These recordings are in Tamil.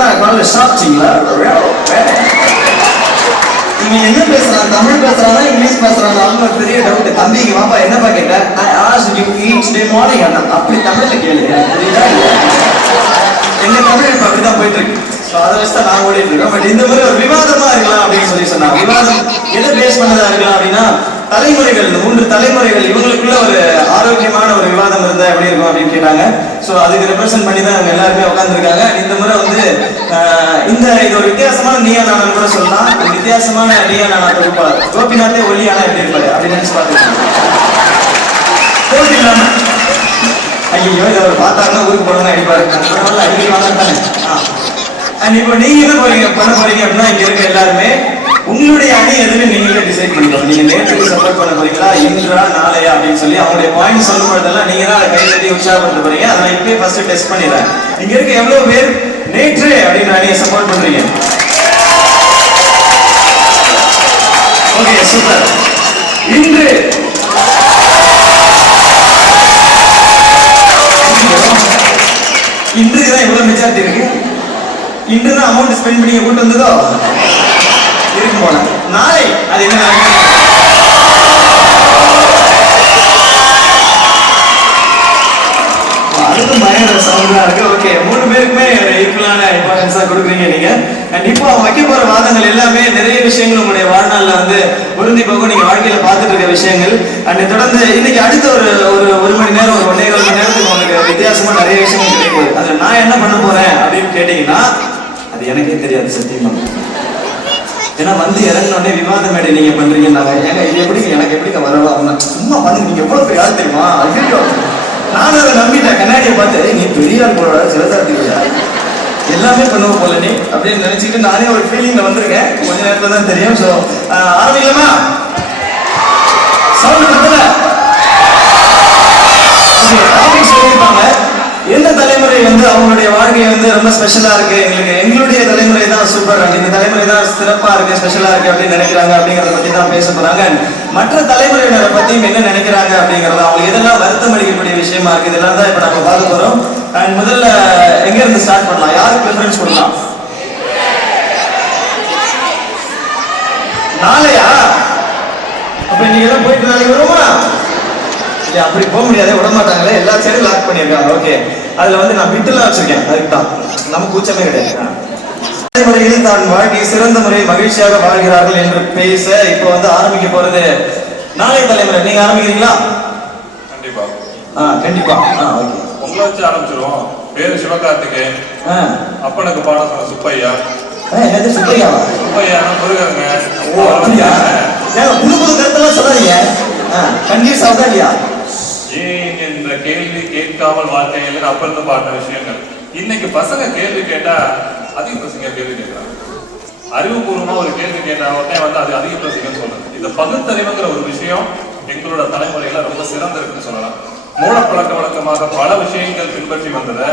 காலையில சாப்பிட்டீங்களா? இவன் என்ன பேசுறான், தமிழ் பேசுறானா இங்கிலீஷ் பேசுறானா? அவங்க பெரிய டவுட். தம்பிக்கு வாப்பா என்னப்பா கேட்ட? I asked you each day morning. அண்ணா அப்படி தமிழ்ல கேளுங்க, புரியுதா? எங்க தமிழ் இப்ப அப்படிதான் போயிட்டு இருக்கு. அதை வச்சுதான் நான் ஓடிட்டு இருக்கேன். பட் இந்த மாதிரி ஒரு விவாதமா இருக்கலாம் அப்படின்னு சொன்னாங்க. விவாதம் எதை பேஸ் பண்ணதா இருக்கலாம் அப்படின்னா, தலைமுறைகள், 3 தலைமுறைகள் இவங்களுக்குள்ள ஒரு ஆரோக்கியமான ஒரு விவாதம் இருந்தா எப்படி இருக்கும் அப்படின்னு கேட்டாங்க. ஸோ அதுக்கு ரெப்ரசென்ட் பண்ணி தான் அவங்க எல்லாருமே உட்காந்துருக்காங்க. இந்த முறை வந்து இது ஒரு வித்தியாசமான நீயா நானான்னு கூட சொல்லலாம். ஒரு வித்தியாசமான நீயா நானா தொகுப்பாளர் கோபிநாத்தே ஒல்லியானா எப்படி இருப்பாரு அப்படின்னு நினைச்சு பார்த்துருக்கேன். போட்டி இல்லாம ஐயோ இதை அவர் பார்த்தாருன்னா ஊருக்கு போனோம்னா அடிப்பாரு. அடிக்கடி வாங்க தானே. அண்ட் இப்போ நீங்க என்ன பண்ண போறீங்க அப்படின்னா, இங்க இருக்க எல்லாருமே உங்களுடைய அணி எதுன்னு நீங்களே டிசைட் பண்ணிக்கணும். நீங்க நேற்றுக்கு சப்போர்ட் பண்ண போறீங்களா, இன்றா நாளையா அப்படின்னு சொல்லி அவங்களுடைய பாயிண்ட் சொல்லும் போதெல்லாம் நீங்க தான் அதை கை தட்டி உற்சாகப்படுத்த போறீங்க. அதை நான் இப்பயே ஃபர்ஸ்ட் டெஸ்ட் பண்ணிடுறேன். இங்க இருக்க எவ்வளவு பேர் நேற்று அப்படின்னு அணியை சப்போர்ட் பண்றீங்க? Okay, super. இன்று இன்றுதான் எவ்வளவு மெஜாரிட்டி இருக்கு. இன்றுதான் அமௌண்ட் ஸ்பெண்ட் பண்ணி கூட்டு வந்ததோ இருக்கும் போல. நாளை அது என்ன அதுக்கும் பயங்கர சவுண்டா இருக்கு. ஓகே, 3 பேருக்குமே ஈக்குவலான இம்பார்ட்டன்ஸா கொடுக்குறீங்க நீங்க. அண்ட் இப்போ வைக்க போற வாதங்கள் எல்லாமே நிறைய விஷயங்கள் உங்களுடைய வாழ்நாள்ல வந்து பொருந்தி போகும், நீங்க வாழ்க்கையில பார்த்துட்டு இருக்க விஷயங்கள். அண்ட் தொடர்ந்து இன்னைக்கு அடுத்த ஒரு மணி நேரம், ஒரு 1.25 மணி நேரத்துக்கு உங்களுக்கு வித்தியாசமா நிறைய விஷயங்கள் கிடைக்கும். அதுல நான் என்ன பண்ண போறேன் அப்படின்னு கேட்டீங்கன்னா, அது எனக்கே தெரியாது சத்தியமா. ஏன்னா வந்து இறங்கினோடனே விவாத மேடை நீங்க பண்றீங்கன்னாங்க. ஏங்க இது எப்படி எனக்கு எப்படிங்க வரவா? சும்மா பண்ணு, நீங்க எவ்வளவு பெரிய ஆள் தெரியுமா? ஐயோ, நானும் அதை நம்பிட்டேன். கண்ணாடியை பார்த்து நீ பெரிய ஆள் போட சிறதாட்டியா எல்லாமே பண்ணுவோம் போல நீ அப்படின்னு நினைச்சிட்டு நானே ஒரு ஃபீலிங்ல வந்திருக்கேன். கொஞ்ச நேரத்துல தான் தெரியும். ஸோ ஆரம்பிக்கலாமா? சவுண்ட் பத்தல. சொல்லியிருப்பாங்க எந்த தலைமுறை வந்து அவங்களுடைய வாழ்க்கை வந்து ரொம்ப ஸ்பெஷலா இருக்கு, எங்களுடைய தலைமுறை தான் சூப்பர், இந்த தலைமுறை தான் சிறப்பா இருக்கு, ஸ்பெஷலா இருக்கு அப்படின்னு நினைக்கிறாங்க அப்படிங்கறத பத்தி தான் பேச போறாங்க. மற்ற தலைமுறையினரை பத்தியும் என்ன நினைக்கிறாங்க அப்படிங்கறது, அவங்களுக்கு எதெல்லாம் வருத்தம் அளிக்கக்கூடிய விஷயமா இருக்கு, இதெல்லாம் தான் இப்ப நம்ம பார்க்க போறோம். அண்ட் முதல்ல எங்க இருந்து ஸ்டார்ட் பண்ணலாம்? யாருக்கு ப்ரிஃபரன்ஸ் கொடுக்கலாம்? நாளையா? அப்ப நீங்க எல்லாம் போயிட்டு நாளைக்கு வருமா? அப்படி போக முடியாதே, விட மாட்டாங்களே, எல்லா சைடும் லாக் பண்ணிருக்காங்க. ஓகே, அதுல வந்து நான் விட்டுலாம் வச்சிருக்கேன். அதுக்கு தான் நம்ம கூச்சமே கிடையாது. தலைமுறையில் தான் வாழ்க்கை சிறந்த முறையில் மகிழ்ச்சியாக வாழ்கிறார்கள் என்று பேச இப்போ வந்து ஆரம்பிக்க போறது நாளை தலைமுறை. நீங்க ஆரம்பிக்கிறீங்களா? கண்டிப்பா. கண்டிப்பா. ஓகே, உங்களை வச்சு ஆரம்பிச்சிருவோம். பேரு சிவகார்த்திகேயன். அப்பனுக்கு பாட சொன்ன சுப்பையா. என்னது சுப்பையாவா? சுப்பையா முருகருங்க. ஓ அப்படியா? புது புது கருத்தெல்லாம் சொல்லாதீங்க. கன்ஃபியூஸ் ஆகுதா இல்லையா? ஏன் என்ற கேள்வி கேட்காமல் வாழ்க்கையில் அப்ப இருந்து பாட்ட விஷயங்கள். இன்னைக்கு பசங்க கேள்வி கேட்டா அதிக பிரசங்க கேள்வி கேட்கிறாங்க. அறிவுபூர்வமா ஒரு கேள்வி கேட்டா உடனே வந்து அது அதிக பிரசங்கன்னு சொல்றது. இந்த பகுத்தறிவுங்கிற ஒரு விஷயம் எங்களோட தலைமுறையில ரொம்ப சிறந்த இருக்குன்னு சொல்லலாம். மூலப்பழக்க வழக்கமாக பல விஷயங்கள் பின்பற்றி வந்ததை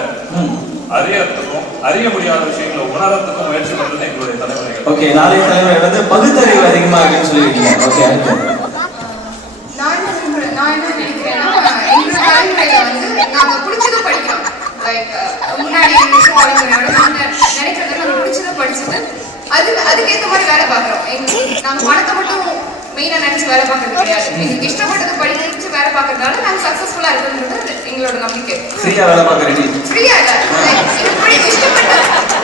அறியறதுக்கும் அறிய முடியாத விஷயங்களை உணரத்துக்கும் முயற்சி பண்றது எங்களுடைய தலைமுறைகள். ஓகே, நாளைய தலைமுறை வந்து பகுத்தறிவு அதிகமா இருக்குன்னு சொல்லிருக்கீங்க. ஓகே, அடுத்து நான் என்ன நினைக்கிறேன்னா, எங்க தலைமுறையில வந்து நாங்க பிடிச்சதை படிக்கிறோம். லைக் முன்னாடி தலைமுறையோட நாங்க நினைக்கிறத நாங்க பிடிச்சதை படிச்சுட்டு அதுக்கேற்ற மாதிரி வேலை பார்க்குறோம். நாங்க பணத்தை மட்டும் மெயினா நினைச்சு வேலை பார்க்கறது கிடையாது. எங்களுக்கு இஷ்டப்பட்டதை படிச்சு வேலை பார்க்கறதுனால நாங்க சக்சஸ்ஃபுல்லா இருக்குன்றது எங்களோட நம்பிக்கை. ஃப்ரீயா வேலை பார்க்கறீங்க? ஃப்ரீயா இல்ல, இப்படி இஷ்டப்பட்டு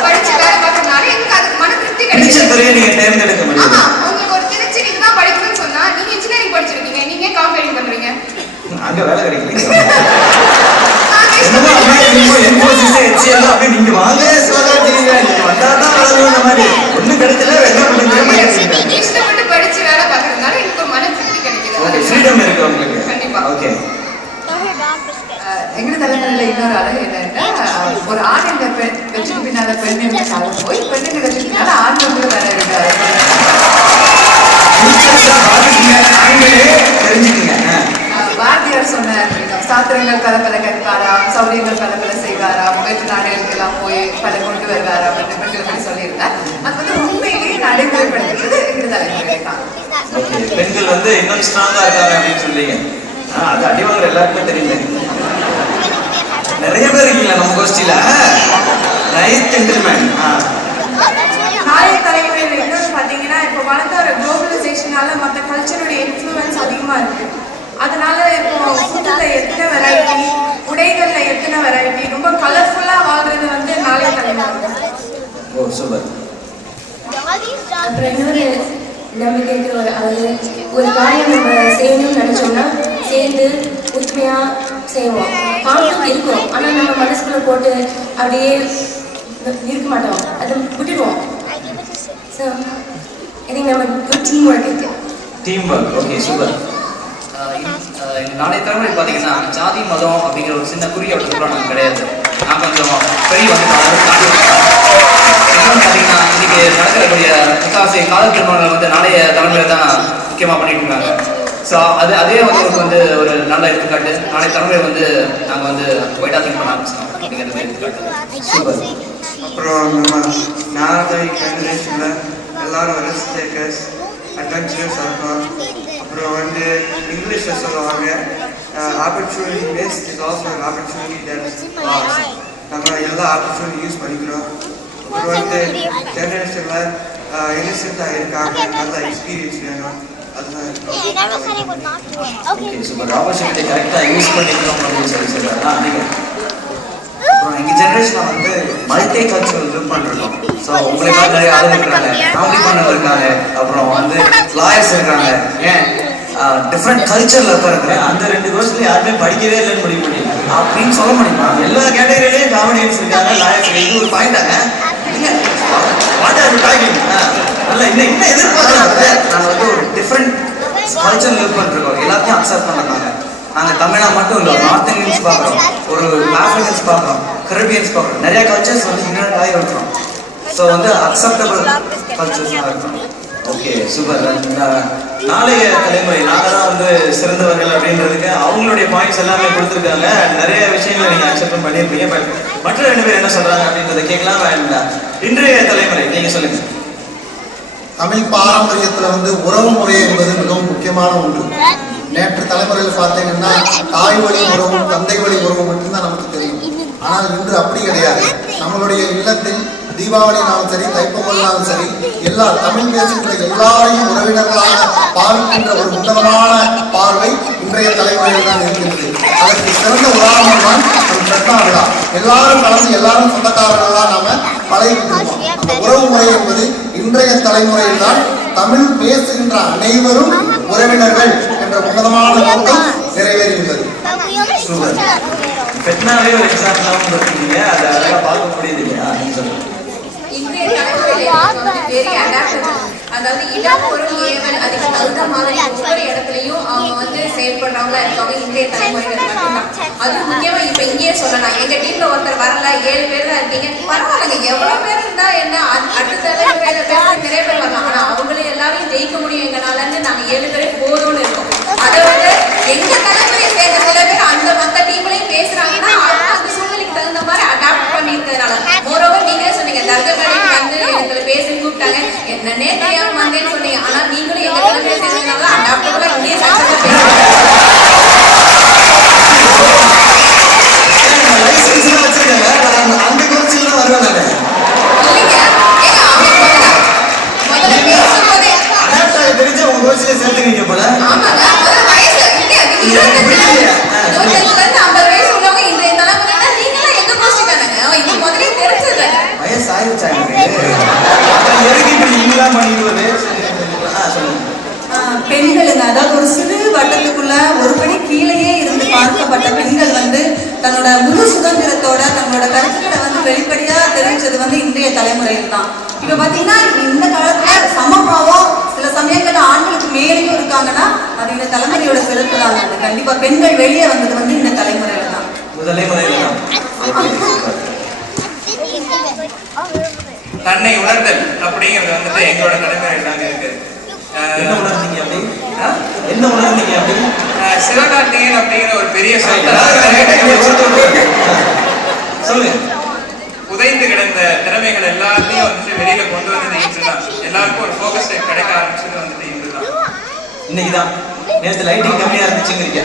படிச்சு வேலை பார்க்கறதுனால எனக்கு அதுக்கு மன திருப்தி கிடைக்குது. நீங்க தேர்ந்தெடுக்க முடியும். உங்களுக்கு ஒரு திருச்சி இதுதான் படிக்கணும்னு சொன்னா நீங்க இன்ஜினியரிங் படிச்சிருக்கீங்க, நீங்க ஏன் காம்பெனிங் பண்றீங்க? அங்க வேலை கிடைக்கல. என்னமோ அம்மா இன்ஃபோசிஸ் HCL அப்படி நீங்க வாங்க சிவகார்த்திகேயன் நீங்க வந்தாதான் வேலை மாதிரி ஒண்ணும் கிடைக்கல. என்ன பண்றீங்க? நீங்க இஷ்டப்பட்டு படிச்சு வேலை பார்க்கறதுனால எனக்கு ஒரு மன திருப்தி கிடைக்குது. ஓகே, ஃப்ரீடம் இருக்கு உங்களுக்கு. கண்டிப்பா. ஓகே, எங்க தலைமுறையில இன்னொரு அழகு என்னன்னா, ஒரு ஆண் என்ற பெண் வெற்றிக்கு பின்னால பெண் என்ற காலம் போய் பெண் என்ற வெற்றிக்கு பின்னால ஆண் கூட வேலை இருக்காரு. பாரதியார் சொன்னார், சாத்திரங்கள் பல பல கற்பாராம், சௌரியங்கள் பல பல செய்வாராம், வேற்று நாடுகளுக்கெல்லாம் போய் பல கொண்டு வருவாராம் என்று பெண்கள் பற்றி சொல்லியிருந்தார். அது வந்து உண்மையிலேயே நடைமுறைப்படுத்துறது எங்க தலைமுறை தான். பெண்கள் வந்து இன்னும் ஸ்ட்ராங்கா இருக்காங்க அப்படின்னு சொல்றீங்க. அது அடிவாங்கிற எல்லாருக்குமே தெரியுமே. நிறைய பேர் இருக்கீங்களா நம்ம கோஷ்டியில? Nice gentleman. சூப்பர். அப்புறம் இன்னொரு நம்பிக்கைக்கு அதாவது ஒரு காரியம் நம்ம செய்யணும்னு நினைச்சோம்னா சேர்ந்து உண்மையா செய்வோம். கான்ஃபிளிக்ட் இருக்கும், ஆனால் நம்ம மனசுக்குள்ள போட்டு அப்படியே இருக்க மாட்டோம், அதை விட்டுடுவோம். ஸோ ஐ திங்க் நம்ம குட் டீம் ஒர்க் இருக்கு. Team work. Okay super. நாளைய தலைமுறை பார்த்தீங்கன்னா ஜாதி மதம் அப்படிங்கிற ஒரு சின்ன குறியீடு நமக்கு கிடையாது. நான் கொஞ்சம் பெரிய வந்து பார்த்தீங்கன்னா இன்னைக்கு நடக்கக்கூடிய முக்காசி காதல் திருமணங்கள் வந்து நாளைய தலைமுறை தான் முக்கியமாக பண்ணிட்டு இருக்காங்க. ஸோ அதே வந்து ஒரு நல்ல எடுத்துக்காட்டு. நாளைய தலைமுறை வந்து நாங்கள் வந்து ஒயிட்டா திங்க் பண்ண ஆரம்பிச்சோம் அப்படிங்கிறது எடுத்துக்காட்டு. அப்புறம் நம்ம நாளைய ஜெனரேஷனில் எல்லாரும் ரெஸ்ட் டேக்கர்ஸ், அட்வென்ச்சரஸாக இருக்கும். அப்புறம் வந்து இங்கிலீஷில் சொல்லுவாங்க opportunity waste is also an opportunity that is lost. நம்ம எல்லா ஆப்பர்ச்சுனிட்டி யூஸ் பண்ணிக்கிறோம். அப்புறம் வந்து ஜெனரேஷனில் இன்னசென்ட்டாக இருக்காங்க, நல்ல எக்ஸ்பீரியன்ஸ் வேணும். அதுதான் ஓகே சூப்பர். ஆப்பர்ச்சுனிட்டி கரெக்டாக யூஸ் பண்ணிக்கிறோம் அப்படின்னு சொல்லுவாங்க. நீங்கள் அப்புறம் எங்கள் ஜென்ரேஷனில் வந்து மல்டி கல்ச்சரல் லிவ் பண்ணிருக்கோம். ஸோ உங்களுக்காக நிறைய ஆளுங்க இருக்காங்க, காமெடி பண்ணவங்க இருக்காங்க, அப்புறம் வந்து லாயர்ஸ் இருக்காங்க, ஏன் டிஃப்ரெண்ட் கல்ச்சரில் இருக்காங்க. அந்த 2 வருஷத்துல யாருமே படிக்கவே இல்லைன்னு முடிவு பண்ணிடலாம் அப்படின்னு சொல்ல முடியுமா? எல்லா கேட்டகரியிலையும் காமெடியன்ஸ் இருக்காங்க, லாயர்ஸ். இது ஒரு பாயிண்டாங்க. நல்லா இன்னும் எதிர்பார்க்கறாங்க. நாங்கள் வந்து ஒரு டிஃப்ரெண்ட் கல்ச்சர் லிவ் பண்ணிருக்கோம், எல்லாத்தையும் அக்செப்ட் பண்ணுறாங்க. நாங்கள் தமிழா மட்டும் இல்லை, நார்த் இந்தியன்ஸ் பார்க்குறோம், ஒரு ஆஃப்ரிக்கன்ஸ் பார்க்குறோம், கரீபியன்ஸ் பார்க்குறோம், நிறைய கல்ச்சர்ஸ் வந்து யூனிட் ஆகி இருக்கிறோம். ஸோ வந்து அக்செப்டபிள் கல்ச்சர்ஸாக இருக்கிறோம். Okay super. நாளைய தலைமுறை நாங்கள் தான் வந்து சிறந்தவர்கள் அப்படின்றதுக்கு அவங்களுடைய பாயிண்ட்ஸ் எல்லாமே கொடுத்துருக்காங்க. நிறைய விஷயங்களை நீங்கள் அக்செப்ட் பண்ணியிருப்பீங்க. பட் மற்ற 2 பேர் என்ன சொல்கிறாங்க அப்படின்றத கேட்கலாம். இன்றைய தலைமுறை நீங்கள் சொல்லுங்கள். தமிழ் பாரம்பரியத்தில் வந்து உறவு முறை என்பது மிகவும் முக்கியமான ஒன்று. நேற்று தலைமுறையில் பார்த்தீங்கன்னா தாய் வழி உறவும் தந்தை வழி உறவும் மட்டும்தான் நமக்கு தெரியும். ஆனால் இன்று அப்படி கிடையாது. நம்மளுடைய இல்லத்தில் தீபாவளினாலும் சரி, தைப்பொங்கல்னாலும் சரி, எல்லா தமிழ் பேசுகின்ற எல்லாரையும் உறவினர்களாக பார்க்கின்ற ஒரு உன்னதமான பார்வை இன்றைய தலைமுறையில் தான் இருக்கின்றது. அதற்கு சிறந்த உதாரணம் தான் ஒரு பெண்ணா விழா. எல்லாரும் கலந்து எல்லாரும் சொந்தக்காரர்களாக நாம பழகிட்டு இருக்கோம். அந்த உறவு முறை என்பது இன்றைய தலைமுறையில் தான் தமிழ் பேசுகின்ற அனைவரும் உறவினர்கள் என்ற உன்னதமான நோக்கம் நிறைவேறியுள்ளது. பெட்னாவே ஒரு எக்ஸாம்பிளாகவும் இருக்கீங்க, அதை அழகாக பார்க்க முடியுது இல்லையா? இன்றைய தலைமுறையில வெரி அடாப்டபிள். அதாவது இடம் பொருள் ஏவல் அதுக்கு தகுந்த மாதிரி ஒவ்வொரு இடத்துலையும் அவங்க வந்து செயல்படுறவங்களா இருக்காங்க இன்றைய தலைமுறைகள் மட்டும்தான். அது முக்கியமா இப்ப இங்கேயே சொல்லலாம், எங்க டீம்ல ஒருத்தர் வரல, 7 பேர் தான் இருக்கீங்க, பரவாயில்லைங்க, எவ்வளவு பேர் இருந்தா என்ன, அடுத்த தலைமுறையில பேர் நிறைய பேர் வரலாம். ஆனா அவங்களே எல்லாரையும் ஜெயிக்க முடியும் எங்கனாலன்னு நாங்க 7 பேரே போதும்னு இருக்கோம். அதை வந்து எங்க தலைமுறையை சேர்ந்த சில பேர் அந்த மத்த டீம்லயும் பேசுறாங்கன்னா அந்த சூழ்நிலைக்கு தகுந்த மாதிரி அடாப்ட் பண்ணிருக்கிறதுனால. மோரோவர் நீங்களே சொன்னீங்க தர்கக்கடைக்கு வந்து எங்களை பேசி கூப்பிட்டாங்க, என்னன்னே தெரியாம வந்தேன்னு சொன்னீங்க. ஆனா நீங்களும் எங்க தலைமுறையை சேர்ந்ததுனால அடாப்டபுளா இங்கே சக்சஸா பேசுறீங்க. அந்த கோச்சில் வருவாங்க இல்லைங்க, ஏங்க முதல்ல பேசும்போதே தெரிஞ்ச உங்க கோச்சில சேர்த்துக்கீங்க போல. ஆமாங்க, முதல்ல வயசு 25 50 வயசு உள்ளவங்க இன்றைய தலைமுறைனா நீங்களும் எங்க கோச்சி தானங்க, இது முதலே தெரிஞ்சது. வயசு ஆயிடுச்சா எதுக்கு இப்படி நீங்களாம் பண்ணிடுவது? சொல்லுங்க. பெண்களுங்க, அதாவது ஒரு சிறு வட்டத்துக்குள்ள ஒரு படி கீழேயே இருந்து பார்க்கப்பட்ட பெண்கள் வந்து தன்னோட முழு சுதந்திரத்தோட தன்னோட கருத்துக்களை வந்து வெளிப்படையா தெரிவிச்சது வந்து இன்றைய தலைமுறையில் தான். இப்ப பாத்தீங்கன்னா இந்த காலத்துல சமபாவம் சில சமயங்கள்ல ஆண்களுக்கு மேலேயும் இருக்காங்கன்னா அது இந்த தலைமுறையோட சிறப்பு தான். அது கண்டிப்பா பெண்கள் வெளியே வந்தது வந்து இந்த தலைமுறையில தான். தன்னை உணர்தல் அப்படிங்கிறது வந்துட்டு எங்களோட தலைமுறையில் தாங்க இருக்கு. என்ன உணர்ந்தீங்க அப்படி? என்ன உணர்ந்தீங்க அப்படி? சிவகார்த்திகேயன் அப்படிங்கிற ஒரு பெரிய சொல்லுங்க. புதைந்து கிடந்த திறமைகள் எல்லாத்தையும் வந்துட்டு வெளியில கொண்டு வந்தது இன்றுதான். எல்லாருக்கும் ஒரு ஃபோக்கஸ் கிடைக்க ஆரம்பிச்சது வந்துட்டு இன்றுதான். இன்னைக்குதான். நேற்று லைட்டிங் கம்மியா இருந்துச்சுங்கிறீங்க.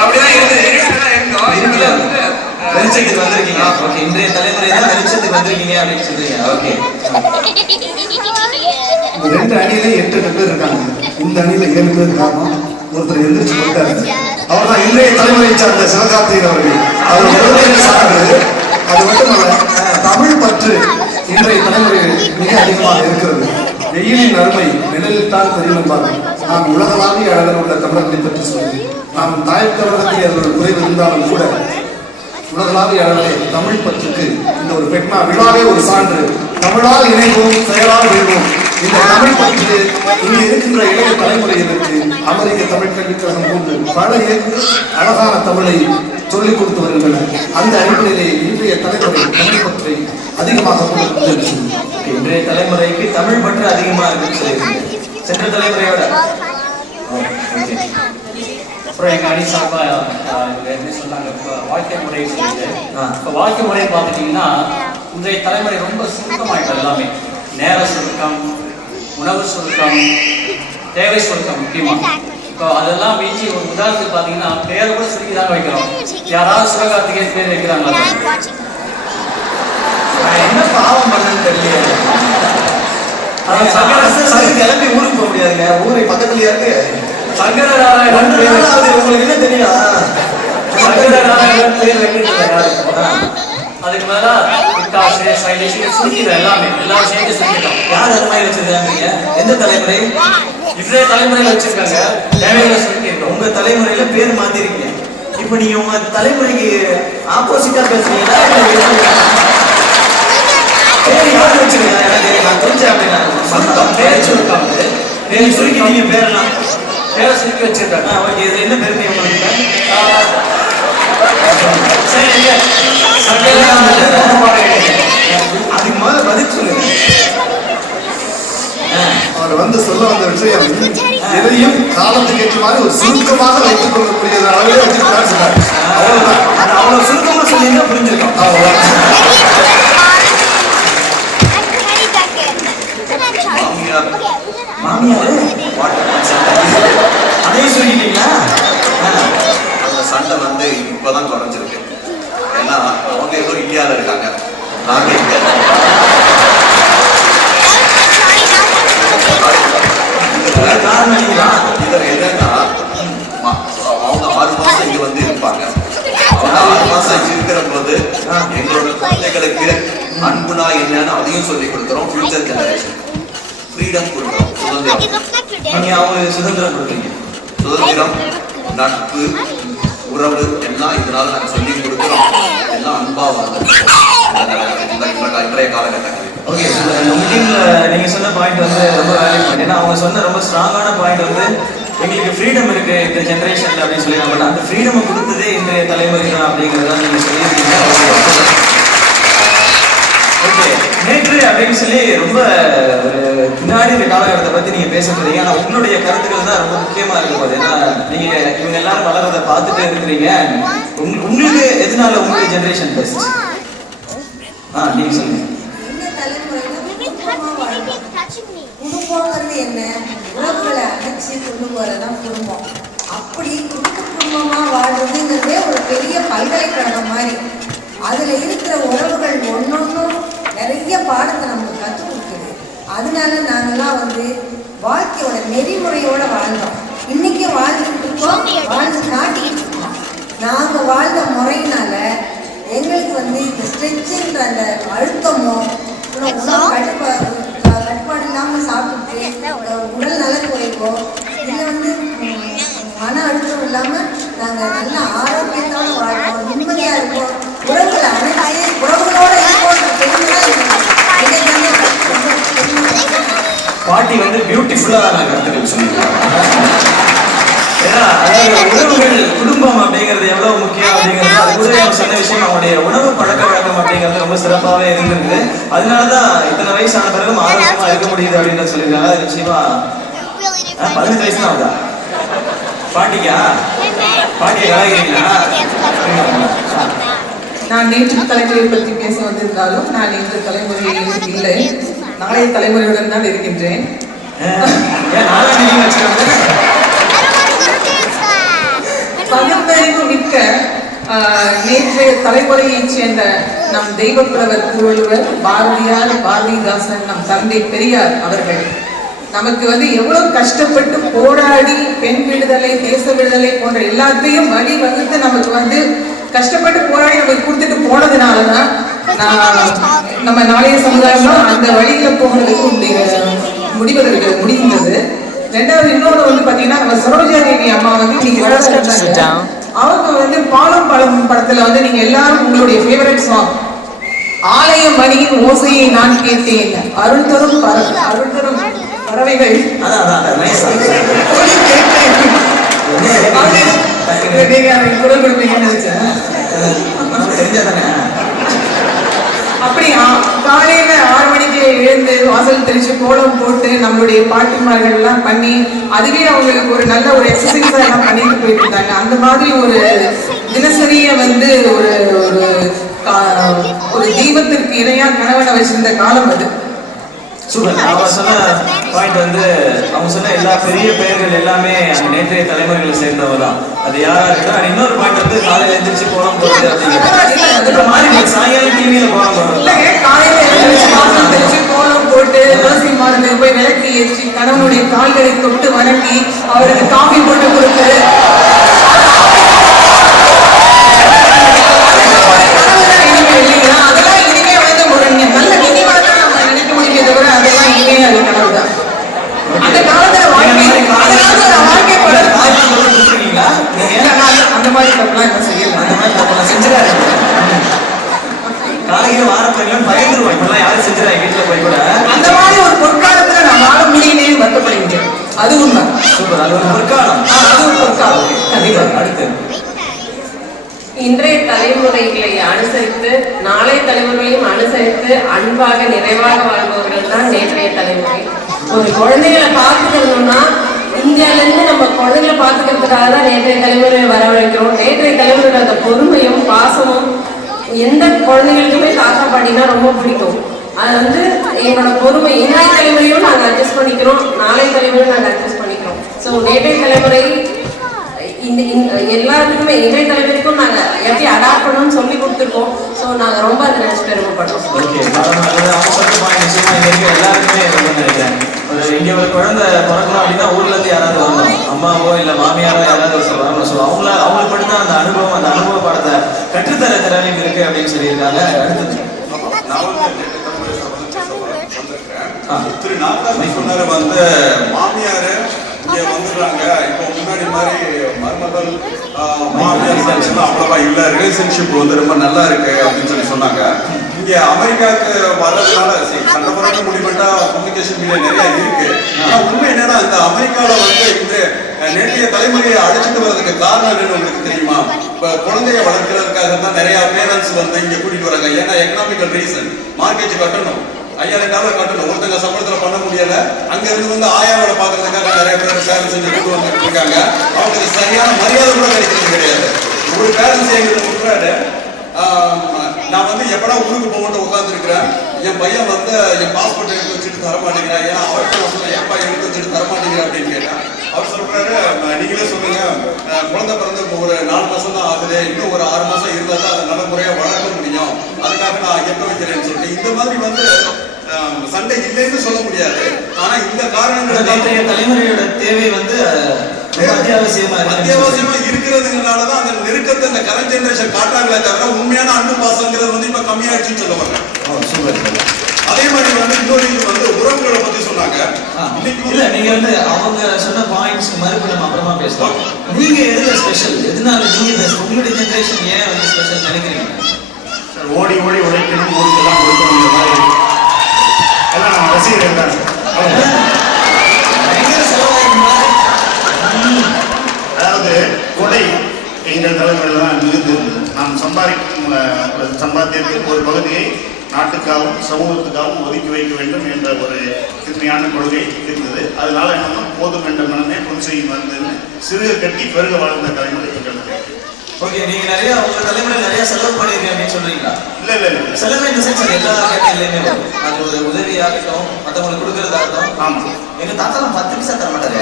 அப்படிதான் இருந்தது, இருட்டுதான் இருந்தோம். வெளிச்சத்துக்கு வந்திருக்கீங்க. ஓகே, இன்றைய தலைமுறை தான் வெளிச்சத்துக்கு வந்திருக்கீங்க அப்படின்னு சொல்றீங்க. ஓகே. இந்த 2 அணியில 8 பேர் இருக்காங்க. இந்த அணியில 7 பேர் இருக்காங்க. ஒருத்தர் எந்திரிச்சு போட்டாரு. அவர் தான் இன்றைய தலைமுறையை சார்ந்த சிவகார்த்திகேயன் அவர்கள். அவர் உடனே சார்ந்தது. அது மட்டுமல்ல, தமிழ் பற்று இன்றைய தலைமுறையில் மிக அதிகமாக இருக்கிறது. வெயிலின் அருமை நிழலில் தான் தெரியும் என்பார்கள். நாம் உலகளாவிய அளவில் உள்ள தமிழர்களை பற்றி சொல்லி நாம் தாய் தமிழகத்தில் அது ஒரு குறைவு இருந்தாலும் கூட உலகளாவிய அளவிலே தமிழ் பற்றுக்கு இந்த ஒரு பெட்மா விழாவே ஒரு சான்று. தமிழால் இணைவோம், செயலால் வெல்வோம். இந்த தமிழ் பற்று இங்கே இருக்கின்ற இளைய தலைமுறையினருக்கு அமெரிக்க தமிழ் கல்விக் கழகம் போன்று பல அழகான தமிழை சொல்லிக் கொடுத்து வருகின்றன. அந்த அடிப்படையிலே இன்றைய தலைமுறை தமிழ் பற்றை அதிகமாக இன்றைய தலைமுறைக்கு தமிழ் பற்று அதிகமா இருக்குன்னு சொல்லியிருக்கீங்க. சென்ற தலைமுறையோட அப்புறம் எங்கள் அணி சார்பாக என்ன சொன்னாங்க, இப்போ வாழ்க்கை முறை சொல்லிட்டு இப்போ வாழ்க்கை முறையை பார்த்துட்டிங்கன்னா இன்றைய தலைமுறை ரொம்ப சுருக்கமாயிட்டோம். எல்லாமே நேர சுருக்கம், உணவு சுருக்கம், தேவை சுருக்கம் முக்கியமாக. இப்போ அதெல்லாம் வீச்சு ஒரு உதாரணத்துக்கு பார்த்தீங்கன்னா பேரை கூட சுருக்கி தான் வைக்கிறோம். யாராவது சிவகார்த்திகேயன் பேர் வைக்கிறாங்களா? என்ன பாவம் பண்ணன்னு தெரியல. கிளம்பி ஊருக்கு போக முடியாதுங்க. ஊரை பக்கத்துலயா இருக்கு. சங்கரநாராயணன் உங்களுக்கு என்ன தெரியும்? சங்கரநாராயணன் பேர் வைக்கிறது. அதுக்கு மேல சுருக்கிடும். எல்லாரும் சேர்ந்து சுருக்கிட்டோம். யார் அது மாதிரி வச்சிருக்காங்க? எந்த தலைமுறை? இன்றைய தலைமுறையில வச்சிருக்காங்க. தேவையில சுருக்கிட்டோம். உங்க தலைமுறையில பேர் மாத்திருக்கீங்க. இப்ப நீங்க உங்க தலைமுறைக்கு ஆப்போசிட்டா பேசுறீங்களா? பேர் யாரு வச்சிருக்கீங்க? எனக்கு நான் தெரிஞ்சேன் அப்படின்னா பேர் சுருக்கம். பேர் சுருக்கி நீங்க பேரெல்லாம் பேரை சுருக்கி வச்சிருக்காங்க. ஓகே, இது என்ன பேர் உங்களுக்கு? அதுக்கு முதல்ல பதில் சொல்லுங்க. அவர் வந்து சொல்ல வந்த விஷயம் எதையும் காலத்துக்கு ஏற்ற மாதிரி ஒரு சுருக்கமாக வைத்துக் கொள்ளக்கூடிய அளவிலே வச்சிருக்காரு சொன்னார். அவ்வளவுதான். அவ்வளவு சுருக்கமா சொல்லியிருந்தா புரிஞ்சிருக்கோம். மாமியார் அதையும் சொல்லிட்டீங்களா? அந்த சண்டை வந்து இப்பதான் குறைஞ்சிருக்கு. ஏன்னா அவங்க ஏதோ இந்தியாவில் இருக்காங்க, நாங்க இங்க. இதுல என்னன்னா அவங்க 6 மாசம் இங்க வந்து இருப்பாங்க. அவங்க 6 மாசம் இருக்கிற போது எங்களோட குழந்தைகளுக்கு அன்புனா என்னன்னு அதையும் சொல்லி கொடுக்குறோம். ஃபியூச்சர் ஜெனரேஷன் ஃப்ரீடம் கொடுக்குறோம், சுதந்திரம். நீங்க அவங்களுக்கு சுதந்திரம் கொடுக்குறீங்க. சுதந்திரம், நட்பு, உறவு எல்லாம் இதனால நாங்கள் சொல்லி கொடுக்குறோம். எல்லாம் அன்பா வந்து இன்றைய காலகட்டத்தில். ஓகே, மீட்டிங்ல நீங்க சொன்ன பாயிண்ட் வந்து ரொம்ப வேல்யூ பாயிண்ட். ஏன்னா அவங்க சொன்ன ரொம்ப ஸ்ட்ராங்கான பாயிண்ட் வந்து எங்களுக்கு ஃப்ரீடம் இருக்கு இந்த ஜென்ரேஷன்ல அப்படின்னு சொல்லி. பட் அந்த ஃப்ரீடம் கொடுத்ததே இன்றைய தலைமுறை தான் அப்படிங்கிறத நீங்க சொல்லியிருக்கீங்க. ஓகே, நேற்று அப்படின்னு சொல்லி ரொம்ப ஒரு பின்னாடி இந்த காலகட்டத்தை பத்தி நீங்க பேச போறீங்க. ஆனா உங்களுடைய கருத்துக்கள் தான் ரொம்ப முக்கியமா இருக்கும் போது. ஏன்னா நீங்க இவங்க எல்லாரும் வளர்றதை பார்த்துட்டு இருக்கிறீங்க. உங்களுக்கு எதனால உங்களுடைய ஜென்ரேஷன் பெஸ்ட்? நீங்க சொல்லுங்க. குடும்பங்கிறது என்ன? உறவுகளை அணைச்சி கொண்டு போறதுதான் குடும்பம். அப்படி குடும்பமா வாழ்றதுங்கிறதே ஒரு பெரிய பல்கலைக்கழகம் மாதிரி. அதுல இருக்கிற உறவுகள் ஒன்னொன்னும் நிறைய பாடத்தை நமக்கு கற்றுக் கொடுக்குது. அதனால நாங்கெல்லாம் வந்து வாழ்க்கையோட நெறிமுறையோட வாழ்ந்தோம். இன்னைக்கு வாழ்ந்துட்டு இருக்கோம், வாழ்ந்து காட்டிக்கிட்டு இருக்கோம். நாங்க வாழ்ந்த முறையினால எங்களுக்கு வந்து இந்த ஸ்ட்ரெச்சுன்ற அந்த அழுத்தமோ கட்டுப்பாடு இல்லாமல் சாப்பிட்டு உடல் நல குறைவோ இல்லை வந்து மன அழுத்தம் இல்லாமல் நாங்கள் நல்ல ஆரோக்கியத்தோடு வாழ்வோம், நிம்மதியாக இருப்போம், உறவுகளை அணைச்சி உறவுகளோட பாட்டி வந்து பியூட்டிஃபுல்லான கருத்துக்கள் சொல்லியிருக்காங்க. ஏன்னா உறவுகள் குடும்பம் அப்படிங்கிறது எவ்வளவு முக்கியம் அப்படிங்கிறது அது கூட அவங்க சொன்ன விஷயம். அவங்களுடைய உணவு பழக்க வழக்கம் அப்படிங்கிறது ரொம்ப சிறப்பாகவே இருந்திருக்கு. அதனாலதான் இத்தனை வயசான பிறகும் ஆரோக்கியமா இருக்க முடியுது அப்படின்னு சொல்லியிருக்காங்க. அது நிச்சயமா 15 வயசு தான் ஆகுதா பாட்டிக்கா? பாட்டியை கலாய்க்கிறீங்களா? நான் நேற்று தலைமுறையை பற்றி பேச வந்திருந்தாலும் நான் இன்று தலைமுறையில் இல்லை, நாளைய தலைமுறையுடன் தான் இருக்கின்றேன். பகுத்தறிவு மிக்க நேற்றைய தலைமுறையைச் சேர்ந்த நம் தெய்வப்புலவர் திருவள்ளுவர், பாரதியார், பாரதிதாசன், நம் தந்தை பெரியார் அவர்கள் நமக்கு வந்து எவ்வளவு கஷ்டப்பட்டு போராடி பெண் விடுதலை, தேச விடுதலை போன்ற எல்லாத்தையும் வழி வகுத்து நமக்கு வந்து கஷ்டப்பட்டு போராடி நமக்கு கொடுத்துட்டு போனதுனாலதான் நம்ம நாளைய சமுதாயம்னா அந்த வழியில போகிறதுக்கு முடிந்தது. ரெண்டாவது இன்னொன்று வந்து பாத்தீங்கன்னா நம்ம சரோஜா தேவி அம்மா வந்து இன்னைக்கு அவங்க வந்து பாலம் படத்துல வந்து நீங்க எல்லாரும் உங்களுடைய ஃபேவரட் சாங் ஆலய மணியின் ஓசையை நான் கேட்டேன் அருள் தரும் பறவைகள் குரல் கொடுப்பீங்கன்னு நினைச்சேன். அப்படி காலையில 6 மணிக்கு எழுந்து வாசல் தெளிச்சு கோலம் போட்டு நம்மளுடைய பாட்டிமார்கள் எல்லாம் பண்ணி அதுவே அவங்களுக்கு ஒரு நல்ல ஒரு எக்ஸசைஸா எல்லாம் பண்ணிட்டு போயிட்டு இருந்தாங்க. அந்த மாதிரி ஒரு தினசரிய வந்து ஒரு தெய்வத்திற்கு இணையா கணவனை வச்சிருந்த காலம் அது. சூப்பர். அவங்க சொன்ன பாயிண்ட் வந்து அவங்க சொன்ன எல்லா பெரிய பெயர்கள் எல்லாமே அந்த நேற்றைய தலைமுறைகளை சேர்ந்தவங்க தான். அது யாரா இருக்கா. இன்னொரு பாயிண்ட் வந்து காலையில எழுந்திரிச்சு கோலம் போடுறது அப்படிங்கிற மாதிரி சாயங்காலம் டிவியில கோலம் போடுறது காலையில எழுந்திரிச்சு வாசல் தெளிச்சு கோலம் போட்டு துளசி மாடலுக்கு போய் விளக்கு ஏற்றி கணவனுடைய கால்களை தொட்டு வணங்கி அவருக்கு காஃபி போட்டு கொடுத்து அதெல்லாம் இனிமே வந்து ஒரு நல்ல நினைவாக நம்ம நினைக்க முடியுமே தவிர அதெல்லாம் இனிமே அது கனவு தான். அந்த காலத்துல வாழ்க்கை அந்த மாதிரி தப்புலாம் என்ன செய்யலாம். அந்த மாதிரி தப்பெல்லாம் செஞ்சிடாரு. காலையில வாரப்பெல்லாம் பயந்துருவோம். இப்பெல்லாம் யாரும் செஞ்சிடாங்க வீட்டுல போய் கூட. அந்த மாதிரி ஒரு பொற்காலத்துல நான் வாழ முடியலே வருத்தப்படுகின்றேன். அது உண்மை. சூப்பர். அது ஒரு பொற்காலம். அது ஒரு பொற்காலம். கண்டிப்பா. அடுத்து இன்றைய தலைமுறைகளை அனுசரித்து நாளைய தலைமுறைகளையும் அனுசரித்து அன்பாக நிறைவாக வாழ்பவர்கள் தான் நேற்றைய தலைமுறை. ஒரு குழந்தைகளை பார்த்துக்கணும்னா இந்தியால இருந்து நம்ம குழந்தைகளை பார்த்துக்கிறதுக்காக தான் நேற்றைய தலைமுறையை வரவழைக்கிறோம். நேற்றைய தலைமுறையோட அந்த பொறுமையும் பாசமும் எந்த குழந்தைகளுக்குமே தாத்தா பாட்டினா ரொம்ப பிடிக்கும். அது வந்து எங்களோட பொறுமை இன்றைய தலைமுறையும் நாங்கள் அட்ஜஸ்ட் பண்ணிக்கிறோம், நாளைய தலைமுறையும் நாங்கள் அட்ஜஸ்ட் பண்ணிக்கிறோம். ஸோ நேற்றைய தலைமுறை எல்லாத்துக்குமே இன்றைய தலைவருக்கும் நாங்க எப்படி அடாப்ட் பண்ணணும்னு சொல்லி கொடுத்துருக்கோம். ஸோ நாங்க ரொம்ப அதை நினைச்சு பெருமைப்படுறோம். எல்லாருக்குமே நினைக்கிறேன். இங்க ஒரு குழந்தை பிறக்கணும் அப்படின்னா ஊர்ல இருந்து யாராவது வரணும், அம்மாவோ இல்ல மாமியாரோ யாராவது ஒருத்தர் வரணும். ஸோ அவங்களுக்கு மட்டும்தான் அந்த அனுபவ பாடத்தை கற்றுத்தர திறமை இருக்கு அப்படின்னு சொல்லியிருக்காங்க. அடுத்தது திரு நாட்டாமி சொன்னாரு வந்து மாமியாரு இங்க வந்துடுறாங்க. இப்போ முன்னாடி மாதிரி மருமகள் மாமியார் அவ்வளவா இல்ல, ரிலேஷன்ஷிப் வந்து ரொம்ப நல்லா இருக்கு அப்படின்னு சொல்லி சொன்னாங்க. இங்க அமெரிக்காவுக்கு வர்றதுனால சண்டை போராட்டம் முடிவுட்டா கம்யூனிகேஷன் மீடியா நிறைய இருக்கு. ஆனா உண்மை என்னன்னா இந்த அமெரிக்கால வந்து இந்த நேற்றைய தலைமுறையை அழைச்சிட்டு வர்றதுக்கு காரணம் என்னன்னு உங்களுக்கு தெரியுமா? இப்ப குழந்தைய வளர்க்கறதுக்காக தான் நிறைய பேரண்ட்ஸ் வந்து இங்க கூட்டிட்டு வராங்க. ஏன்னா எக்கனாமிக்கல் ரீசன், மார்க்கெட் கட்டணும், $5000 கட்டணும், ஒருத்தங்க சம்பளத்துல பண்ண முடியல. அங்க இருந்து வந்து ஆயாவோட பாக்குறதுக்காக நிறைய பேர் சேவை செஞ்சு கொண்டு வந்துட்டு இருக்காங்க. அவங்களுக்கு சரியான மரியாதை கூட கிடைக்கிறது கிடையாது. ஒரு பேரண்ட்ஸ் எங்களுக்கு சொல்றாரு, நான் வந்து எப்படா ஊருக்கு போகணும் உட்கார்ந்து இருக்கிறேன், என் பையன் வந்து என் பாஸ்போர்ட் எடுத்து வச்சுட்டு தர மாட்டேங்கிறேன். ஏன்னா அவர்கிட்ட நான் சொன்னேன், என் பையன் எடுத்து வச்சுட்டு தர மாட்டேங்கிறேன் அப்படின்னு கேட்டேன். அவர் சொல்றாரு, நீங்களே சொல்லுங்க, குழந்தை பிறந்து ஒரு 4 மாசம் தான் ஆகுது, இன்னும் ஒரு 6 மாசம் இருந்தா தான் அதை நல்ல முறையா வளர்க்க முடியும், அதுக்காக நான் எட்ட வைக்கிறேன்னு சொல்லிட்டு இந்த மாதிரி வந்து சண்டை இல்லைன்னு சொல்ல முடியாது. ஆனா இந்த காரணங்கள் நேற்றைய தலைமுறையோட தேவை வந்து அத்தியாவசியமா இருக்கிறதுனாலதான் அந்த நெருக்கத்தை அந்த கரண்ட் ஜெனரேஷன் காட்டாங்களே தவிர உண்மையான அன்பு பாசங்கிறது வந்து இப்ப கம்மியாயிடுச்சுன்னு சொல்ல வரேன். அதே மாதிரி வந்து இன்னொரு வந்து உறவுகளை பத்தி சொன்னாங்க. இல்ல நீங்க வந்து அவங்க சொன்ன பாயிண்ட்ஸ் மறுப்பு நம்ம அப்புறமா பேசலாம். நீங்க எதுல ஸ்பெஷல், எதனால நீங்க பெஸ்ட், உங்களுடைய ஜெனரேஷன் ஏன் வந்து ஸ்பெஷல் நினைக்கிறீங்க? ஓடி ஓடி உழைக்கணும், ஊருக்கெல்லாம் கொடுக்கணும், மாதிரி எல்லாம் நம்ம ரசிகர்கள் தான். அதாவது கொடை எங்கள் தலைமையில் தான் மிகுந்து நாம் சம்பாதிக்கும் சம்பாத்தியத்தில் ஒரு பகுதியை நாட்டுக்காகவும் சமூகத்துக்காகவும் ஒதுக்கி வைக்க வேண்டும் என்ற ஒரு திறமையான கொள்கை இருந்தது. அதனால என்ன போதும் என்ற மனமே பொன் செய்யும் வந்து சிறுக கட்டி பெருக வாழ்ந்த தலைமுறை எங்களுக்கு. ஓகே, நீங்க நிறைய உங்க தலைமுறை நிறைய செலவு பண்ணிருக்கீங்க அப்படின்னு சொல்றீங்களா? இல்ல இல்ல இல்ல, செலவு இந்த சென்ஸ் எல்லா கேட்டகரியிலுமே வரும். அது ஒரு உதவியாகட்டும், மற்றவங்களுக்கு கொடுக்கறதாகட்டும். ஆமா, எங்க தாத்தா 10 பைசா தர மாட்டாரு.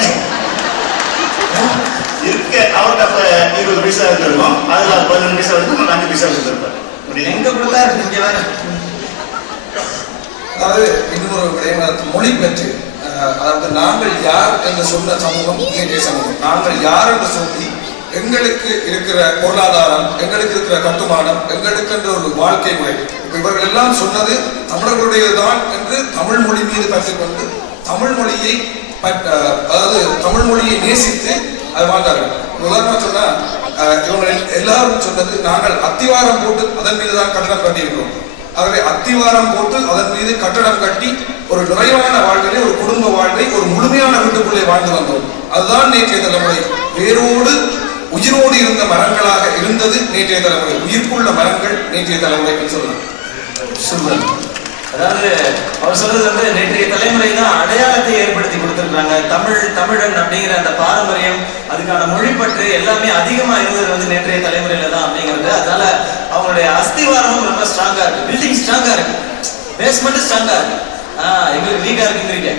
இருக்க அவருக்கு அப்ப 20 பைசா இருக்கும், அதுல 15 பைசா இருக்கும், 5 பைசா கொடுத்துருப்பாரு. எங்க கொடுத்தாரு இங்க வேற. அதாவது இன்னொரு விடயம் மொழி பற்றி, அதாவது நாங்கள் யார் என்று சொன்ன சமூகம் இயற்கை சமூகம். நாங்கள் யார் என்று சொல்லி எங்களுக்கு இருக்கிற பொருளாதாரம், எங்களுக்கு இருக்கிற கட்டுமானம், எங்களுக்கு என்ற ஒரு வாழ்க்கை முறை. இவர்கள் எல்லாம் சொன்னது தமிழர்களுடையதுதான் என்று தமிழ் மொழி மீது கற்றுக்கொண்டு தமிழ் மொழியை அதாவது தமிழ் மொழியை நேசித்து அது வாழ்ந்தார்கள். உதாரணமா சொன்னா இவங்க எல்லாரும் சொன்னது நாங்கள் அத்திவாரம் போட்டு அதன் மீது தான் கட்டடம் கட்டியிருக்கிறோம். ஆகவே அத்திவாரம் போட்டு அதன் மீது கட்டடம் கட்டி ஒரு நிறைவான வாழ்வினை, ஒரு குடும்ப வாழ்வை, ஒரு முழுமையான வீட்டுக்குள்ளே வாழ்ந்து வந்தோம். அதுதான் நேற்றைய தலைமுறை. வேரோடு உயிரோடு இருந்த மரங்களாக இருந்தது நேற்றைய தலைமுறை. உயிர்ப்புள்ள மரங்கள் நேற்றைய தலைமுறைன்னு சொல்லலாம். சூப்பர். அதாவது அவர் சொல்றது வந்து நேற்றைய தலைமுறை தான் அடையாளத்தை ஏற்படுத்தி கொடுத்துருக்காங்க. தமிழன் அப்படிங்கிற அந்த பாரம்பரியம், அதுக்கான மொழிப்பற்று எல்லாமே அதிகமா இருந்தது வந்து நேற்றைய தலைமுறையில தான் அப்படிங்கிறது. அதனால அவங்களுடைய அஸ்திவாரமும் ரொம்ப ஸ்ட்ராங்கா இருக்கு, பில்டிங் ஸ்ட்ராங்கா இருக்கு, பேஸ்மெண்ட் ஸ்ட்ராங்கா இருக்கு. எங்களுக்கு வீக்கா இருக்குங்கிறீங்க.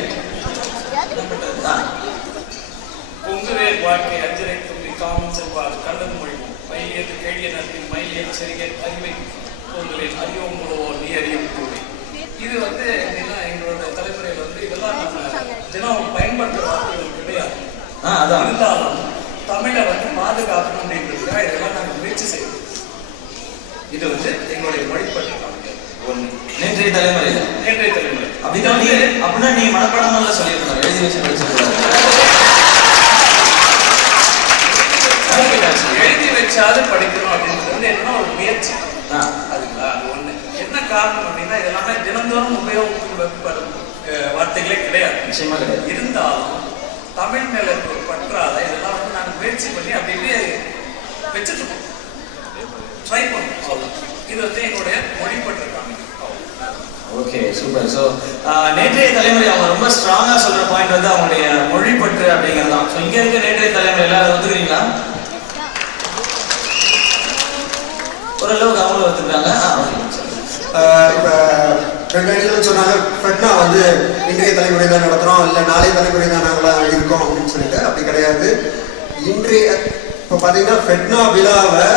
பொங்குவே வாழ்க்கை அஞ்சரை தும்பி காமன் செல்வார் கண்ணன் மொழிவோம் மயிலியது கேழிய நட்பின் மயிலியல் செறிய அறிவை பொங்கலில் அறியோங்களோ நீ அறியும் கூடி. இது வந்து எப்படின்னா எங்களோட தலைமுறையில் வந்து இதெல்லாம் நம்ம தினம் பயன்படுத்துற வார்த்தைகள் கிடையாது. இருந்தாலும் தமிழை வந்து பாதுகாக்கணும் அப்படின்றதுக்காக இதெல்லாம் நாங்கள் முயற்சி செய்வோம். இது வந்து எங்களுடைய மொழிப்பற்று ஒண்ணு. நேற்றைய தலைமுறை அப்படின்னா நீ மனப்பாடமா சொல்லியிருக்கணும், எழுதி வச்சு எழுதி வச்சாது படிக்கணும் அப்படின்றது வந்து என்ன ஒரு முயற்சி. அதுங்களா அது ஒண்ணு. என்ன காரணம் அப்படின்னா இதெல்லாமே தினந்தோறும் உபயோகப்படும் வார்த்தைகளே கிடையாது, நிச்சயமா கிடையாது. இருந்தாலும் தமிழ் மேல இருக்க பற்றாத இதெல்லாம் வந்து நாங்கள் முயற்சி பண்ணி அப்படியே வச்சுட்டு இருக்கோம், ட்ரை பண்ணுவோம். அவ்வளவுதான். இது வந்து எங்களுடைய மொழிப்பற்று காமிக்கும். Okay, super. ஸோ நேற்றைய தலைமுறை அவங்க ரொம்ப ஸ்ட்ராங்கா சொல்ற பாயிண்ட் வந்து அவங்களுடைய மொழிப்பற்று அப்படிங்கிறது தான். ஸோ இங்க இருக்க நேற்றைய தலைமுறை எல்லாரும் ஒத்துக்கிறீங்களா? ஓரளவுக்கு அவங்களும் ஒத்துக்கிறாங்க. இப்போ ரெண்டு அணிகளும் சொன்னாங்க ஃபெட்னா வந்து இன்றைய தலைமுறை தான் நடத்துகிறோம், இல்லை நாளைய தலைமுறை தான் நாங்களாம் இருக்கோம் அப்படின்னு சொல்லிட்டு. அப்படி கிடையாது. இன்றைய இப்போ பார்த்தீங்கன்னா ஃபெட்னா விழாவை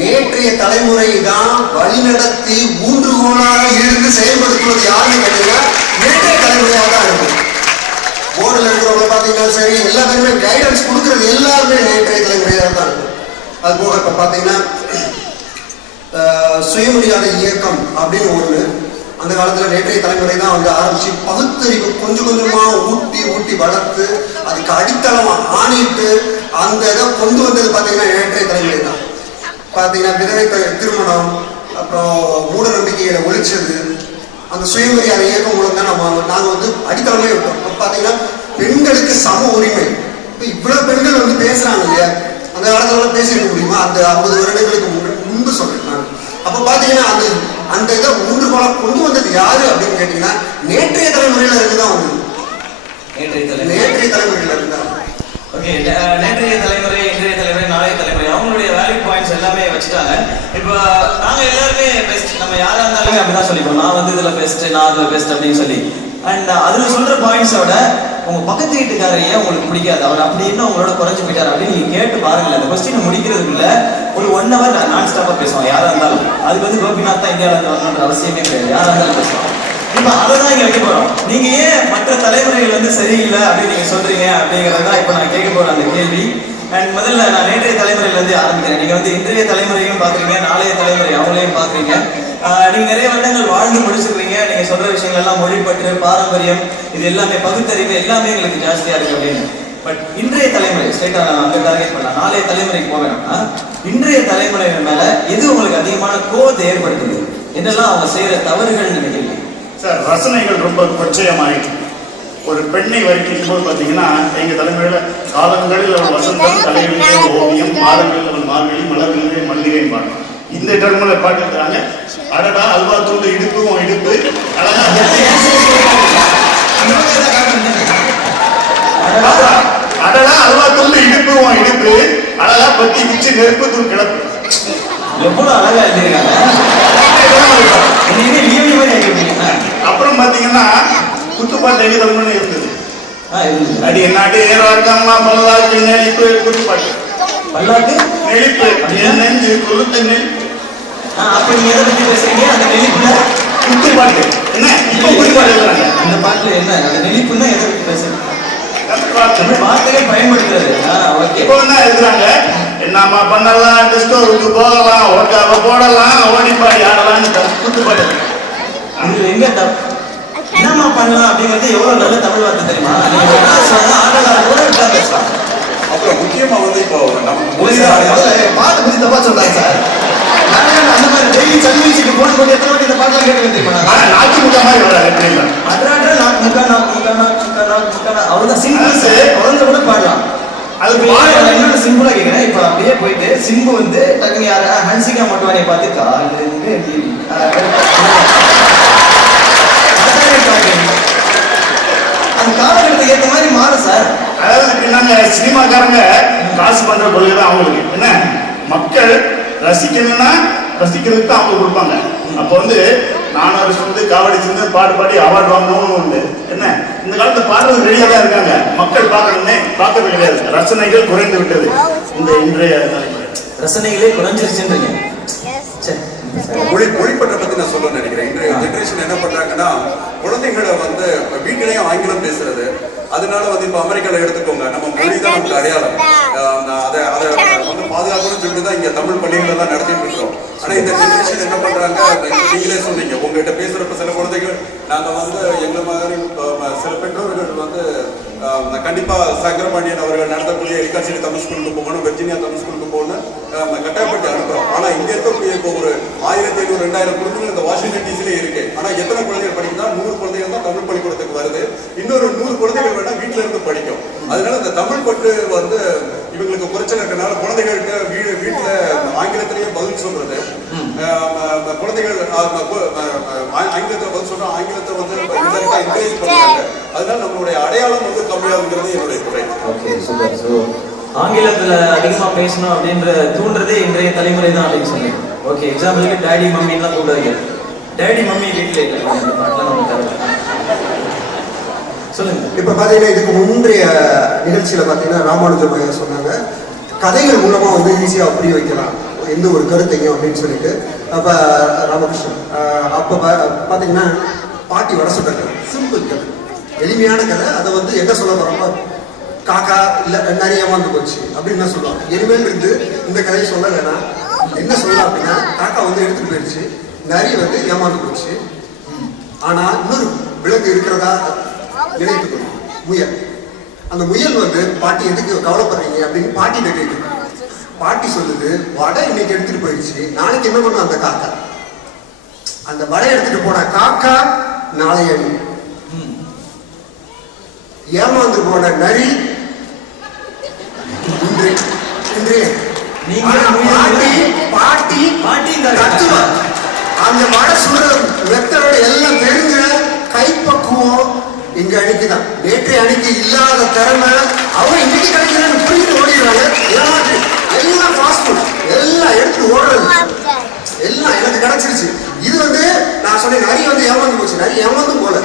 நேற்றைய தலைமுறை தான் வழிநடத்தி ஊன்றுகோலாக இருந்து செயல்படுத்துவது யாருன்னு கேட்டீங்கன்னா நேற்றைய தலைமுறையாக தான் இருக்கும். போர்டில் இருக்கிறவங்க பார்த்தீங்கன்னா சரி, எல்லா பேருமே கைடன்ஸ் கொடுக்குறது எல்லாருமே நேற்றைய தலைமுறையாக தான் இருக்கும். அது போக இப்போ பார்த்தீங்கன்னா சுயமரியாதை இயக்கம் அப்படின்னு ஒன்று அந்த காலத்தில் நேற்றைய தலைமுறை தான் வந்து ஆரம்பிச்சு பகுத்தறிவு கொஞ்சம் கொஞ்சமாக ஊட்டி வளர்த்து அதுக்கு அடித்தளமாக ஆணிட்டு அந்த இதை கொண்டு வந்தது பார்த்தீங்கன்னா நேற்றைய தலைமுறை தான். பார்த்தீங்கன்னா விதவை திருமணம், அப்புறம் மூட நம்பிக்கைகளை ஒழிச்சது, அந்த சுயமரியாதை இயக்கம் மூலம் தான் நாங்கள் வந்து அடித்தளமே விட்டோம். இப்போ பார்த்தீங்கன்னா பெண்களுக்கு சம உரிமை. இப்போ இவ்வளோ பெண்கள் வந்து பேசுகிறாங்க இல்லையா, அந்த காலத்துல பேசியிருக்க முடியுமா? அந்த 50 வருடங்களுக்கு முன்பு சொல்றேன் நான். அப்போ பார்த்தீங்கன்னா அந்த இதை ஊன்றுகோலாக கொண்டு வந்தது யாரு அப்படின்னு கேட்டீங்கன்னா நேற்றைய தலைமுறையில இருந்துதான் வந்தது. நேற்றைய தலைமுறையில இருந்தா. ஓகே, நேற்றைய தலைமுறை, இன்றைய தலைமுறை, நாளைய தலைமுறை அவங்களுடைய வேலிட் பாயிண்ட்ஸ் எல்லாமே வச்சுட்டாங்க. இப்போ நாங்கள் எல்லாருமே பெஸ்ட், நம்ம யாராக இருந்தாலுமே அப்படிதான் சொல்லிப்போம், நான் வந்து இதில் பெஸ்ட், நான் அதில் பெஸ்ட் அப்படின்னு சொல்லி. அண்ட் அதில் சொல்கிற பாயிண்ட்ஸோட உங்கள் பக்கத்து வீட்டுக்காரையே உங்களுக்கு பிடிக்காது, அவர் அப்படி என்ன உங்களோட குறைஞ்சி போயிட்டார் அப்படின்னு நீங்கள் கேட்டு பாருங்களேன். அந்த கொஸ்டினை முடிக்கிறதுக்குள்ள ஒரு 1 hour நான் ஸ்டாப்பாக பேசுவோம் யாராக இருந்தாலும். அதுக்கு வந்து கோபிநாத் தான் இந்தியாவில் இருந்து வரணுன்ற அவசியமே கிடையாது, யாராக இருந்தாலும் பேசுவோம். இப்போ அதை தான் இங்கே வைக்க போகிறோம். நீங்கள் ஏன் மற்ற தலைமுறைகள் வந்து சரியில்லை அப்படின்னு நீங்கள் சொல்கிறீங்க அப்படிங்கிறது தான் இப்போ நான் கேட்க போகிறேன் அந்த கேள்வி. அண்ட் முதல்ல நான் நேற்றைய தலைமுறையிலேருந்து ஆரம்பிக்கிறேன். நீங்கள் வந்து இன்றைய தலைமுறையும் பார்க்குறீங்க, நாளைய தலைமுறை அவங்களையும் பார்க்குறீங்க. நீங்கள் நிறைய வருடங்கள் வாழ்ந்து முடிச்சிருக்கீங்க. நீங்கள் சொல்கிற விஷயங்கள் எல்லாம் மொழிப்பற்று, பாரம்பரியம், இது எல்லாமே பகுத்தறிவு எல்லாமே எங்களுக்கு ஜாஸ்தியாக இருக்குது அப்படின்னு. பட் இன்றைய தலைமுறை ஸ்ட்ரைட்டாக நான் அங்கே டார்கெட் பண்ணலாம், நாளைய தலைமுறைக்கு போவேன்னா இன்றைய தலைமுறைகள் மேலே எது உங்களுக்கு அதிகமான கோபத்தை ஏற்படுத்துது, என்னெல்லாம் அவங்க செய்கிற தவறுகள் நினைக்கிறீங்க சார்? ரசனைகள் ரொம்ப கொச்சையமாயிடுச்சு. ஒரு பெண்ணை வர்ணிக்கும் போது பார்த்தீங்கன்னா எங்கள் தலைமுறையில் காலங்களில் அவள் வசந்தம், தலைவிலே ஓவியம், மாதங்களில் அவள் மார்கழி, மலர்களிலே மல்லிகை பாடம். இந்த டெர்மில் பாட்டு இருக்கிறாங்க. அடடா அல்வா தூண்டு இடுப்பும் இடுப்பு, அழகா அடடா அல்வா தூண்டு இடுப்பும் இடுப்பு, அழகா பத்தி பிச்சு நெருப்பு தூள் கிளப்பு. எவ்வளவு அழகா எழுதிருக்காங்க. அப்புறம் பாத்தீங்கன்னா குத்துப்பாட்டு எங்க தமிழ்னு இருந்தது. அடி நாட்டு ஏறாக்கம்மா பல்லாக்கு நெளிப்பு குத்துப்பாட்டு, பல்லாக்கு நெளிப்பு நெஞ்சு கொளுத்த நெல். அப்ப நீங்க எதை பத்தி பேசுறீங்க? அந்த நெளிப்புல குத்துப்பாட்டு என்ன இப்போ குத்துப்பாட்டு எழுதுறாங்க. அந்த பாட்டுல என்ன அந்த நெளிப்புன்னா எதை பத்தி பேசுறீங்க? வார்த்தைகள் பயன்படுத்துறது. இப்போ என்ன எழுதுறாங்க, என்னம்மா பண்ணலாம், டிஸ்கோவுக்கு போகலாம், ஓட்டாவை போடலாம், ஓடிப்பாடி ஆடலாம்னு கூத்துப்பாடு. இது எங்க தப்பு? என்னம்மா பண்ணலாம் அப்படிங்கிறது எவ்வளவு நல்ல தமிழ் வார்த்தை தெரியுமா? ஆடலாம் கூட பேசலாம். அப்புறம் முக்கியமா வந்து இப்போ நமக்கு பாட்டு பத்தி தப்பா சொல்றாங்க சார். அந்த மாதிரி டெய்லி சன்மியூசிக்கு போன் போட்டு எத்தனை வாட்டி இந்த பாட்டெல்லாம் கேட்டு தெரியுமா? நாக்கு முக்கா மாதிரி வராது. அதனால நாக்கு முக்கா அவ்வளவுதான் சிம்பிள்ஸ். குழந்தை கூட பாடலாம். அது இன்னொரு சிம்பிளா கேட்கிறேன். இப்ப அப்படியே போயிட்டு சிம்பு வந்து டக்குனு யார ஹன்சிகா மொட்டவானியை பார்த்து அந்த காலகட்டத்துக்கு ஏற்ற மாதிரி மாறும் சார். அதாவது நாங்க சினிமாக்காரங்க காசு பண்ற கொள்கை தான் அவங்களுக்கு. என்ன மக்கள் ரசிக்கணும்னா ரசிக்கிறதுக்கு தான் அவங்க கொடுப்பாங்க. அப்போ வந்து 4 வருஷம் வந்து காவடி சிந்து பாடு பாடி அவார்டு வாங்கணும்னு உண்டு. என்ன இந்த காலத்துல பாடுறது ரெடியா தான் இருக்காங்க. மக்கள் பார்க்கணும்னே பார்க்கறது கிடையாது. ரசனைகள் குறைந்து விட்டது. இந்த இன்றைய ரசனைகளே குறைஞ்சிருச்சுன்றீங்க. மொழிப்பற்ற பத்தி நான் சொல்ல நினைக்கிறேன். இன்றைய ஜெனரேஷன் என்ன பண்றாங்கன்னா, குழந்தைகளை வந்து வீட்டிலேயும் ஆங்கிலம் பேசுறது. அதனால வந்து இப்ப அமெரிக்கால எடுத்துக்கோங்க, நம்ம மொழி தான் நமக்கு அடையாளம். அதை வந்து பாதுகாக்கணும்னு சொல்லிட்டு தான் இங்க தமிழ் பள்ளிகள் எல்லாம் நடத்திட்டு இருக்கிறோம். ஆனா இந்த ஜெனரேஷன் என்ன பண்றாங்க, நீங்களே சொன்னீங்க, உங்ககிட்ட பேசுறப்ப சில குழந்தைகள் நாங்க வந்து எங்களை மாதிரி சில பெற்றோர்கள் வந்து கண்டிப்பா சங்கரபாண்டியன் அவர்கள் நடத்தக்கூடிய எல்காசிரி தமிழ் ஸ்கூலுக்கு போகணும், வெர்ஜினியா தமிழ் ஸ்கூலுக்கு போகணும் கட்டாயப்பட்டு அனுப்புறோம். ஆனா இங்க இருக்கக்கூடிய இப்போ ஒரு 1500-2000 குழந்தைகள் இந்த வாஷிங்டன் டிசிலே இருக்கு. ஆனா எத்தனை குழந்தைகள் படிக்குதா? 100 குழந்தைகள் தான் தமிழ் பள்ளிக்கூடத்துக்கு வருது. இன்னொரு 100 குழந்தைகள் வேணா வீட்டுல இருந்து படிக்கும். அதனால இந்த தமிழ் பற்று வந்து இவங்களுக்கு குறைச்சல் இருக்கனால குழந்தைகள்கிட்ட வீட்டுல ஆங்கிலத்திலேயே பதில் சொல்றது, குழந்தைகள் ஆங்கிலத்துல பதில் சொல்றோம், ஆங்கிலத்தை வந்து என்கரேஜ் பண்றாங்க. அதனால நம்மளுடைய அடையாளம் வந்து கம்மியாகுங்கிறது என்னுடைய குறை. Okay, super. ஸோ ஆங்கிலத்துல அதிகமா பேசணும் அப்படின்ற தூண்டுறதே இன்றைய தலைமுறை தான் அப்படின்னு சொன்னீங்க. ஓகே, எக்ஸாம்பிளுக்கு டேடி மம்மின்லாம் கூப்பிடாதீங்க. டேடி மம்மி வீட்டில் இல்லை, அந்த பாட்டெலாம் நம்ம தரல. சொல்லுங்க. இப்ப பாத்தீங்கன்னா இதுக்கு முந்தைய நிகழ்ச்சியில பாத்தீங்கன்னா ராமானுஜம் ஐயா சொன்னாங்க, கதைகள் மூலமா வந்து ஈஸியா புரிய வைக்கலாம் எந்த ஒரு கருத்தையும் அப்படின்னு சொல்லிட்டு. அப்ப ராமகிருஷ்ணன் அப்ப பாத்தீங்கன்னா பாட்டி வட சுட்ட கதை, சிம்பிள் கதை, எளிமையான கதை. அதை வந்து எங்க சொல்ல போறப்ப காக்கா இல்ல நிறைய ஏமாந்து போச்சு அப்படின்னு தான் சொல்லுவாங்க. இனிமேல் இருந்து இந்த கதையை சொல்ல வேணாம். என்ன சொல்லலாம் அப்படின்னா, காக்கா வந்து எடுத்துட்டு போயிடுச்சு, நிறைய வந்து ஏமாந்து போச்சு. ஆனா இன்னொரு விலங்கு இருக்கிறதா நினைத்துக்கணும், முயல். அந்த முயல் வந்து பாட்டி எதுக்கு கவலைப்படுறீங்க அப்படின்னு பாட்டிகிட்ட கேட்குது. பாட்டி சொல்லுது, வடை இன்னைக்கு எடுத்துட்டு போயிடுச்சு, நாளைக்கு என்ன பண்ணும் அந்த காக்கா? அந்த வடை எடுத்துட்டு போன காக்கா நாளைய ஏமாந்து போன நரி அந்த வடை சுடுற வெத்தரோட எல்லாம் தெரிஞ்ச கைப்பக்குவம் எங்க அணிக்குதான். நேற்றைய அணிக்கு இல்லாத திறமை அவங்க இன்னைக்கு கிடைக்கிறாங்க, புரிஞ்சு ஓடிடுறாங்க. எல்லாம் ஃபாஸ்ட் ஃபுட் எல்லாம் எடுத்து ஓடுறது, எல்லாம் எனக்கு கிடைச்சிருச்சு. இது வந்து நான் சொன்னேன், நரி வந்து ஏமாந்து போச்சு. நரி ஏமாந்து போல,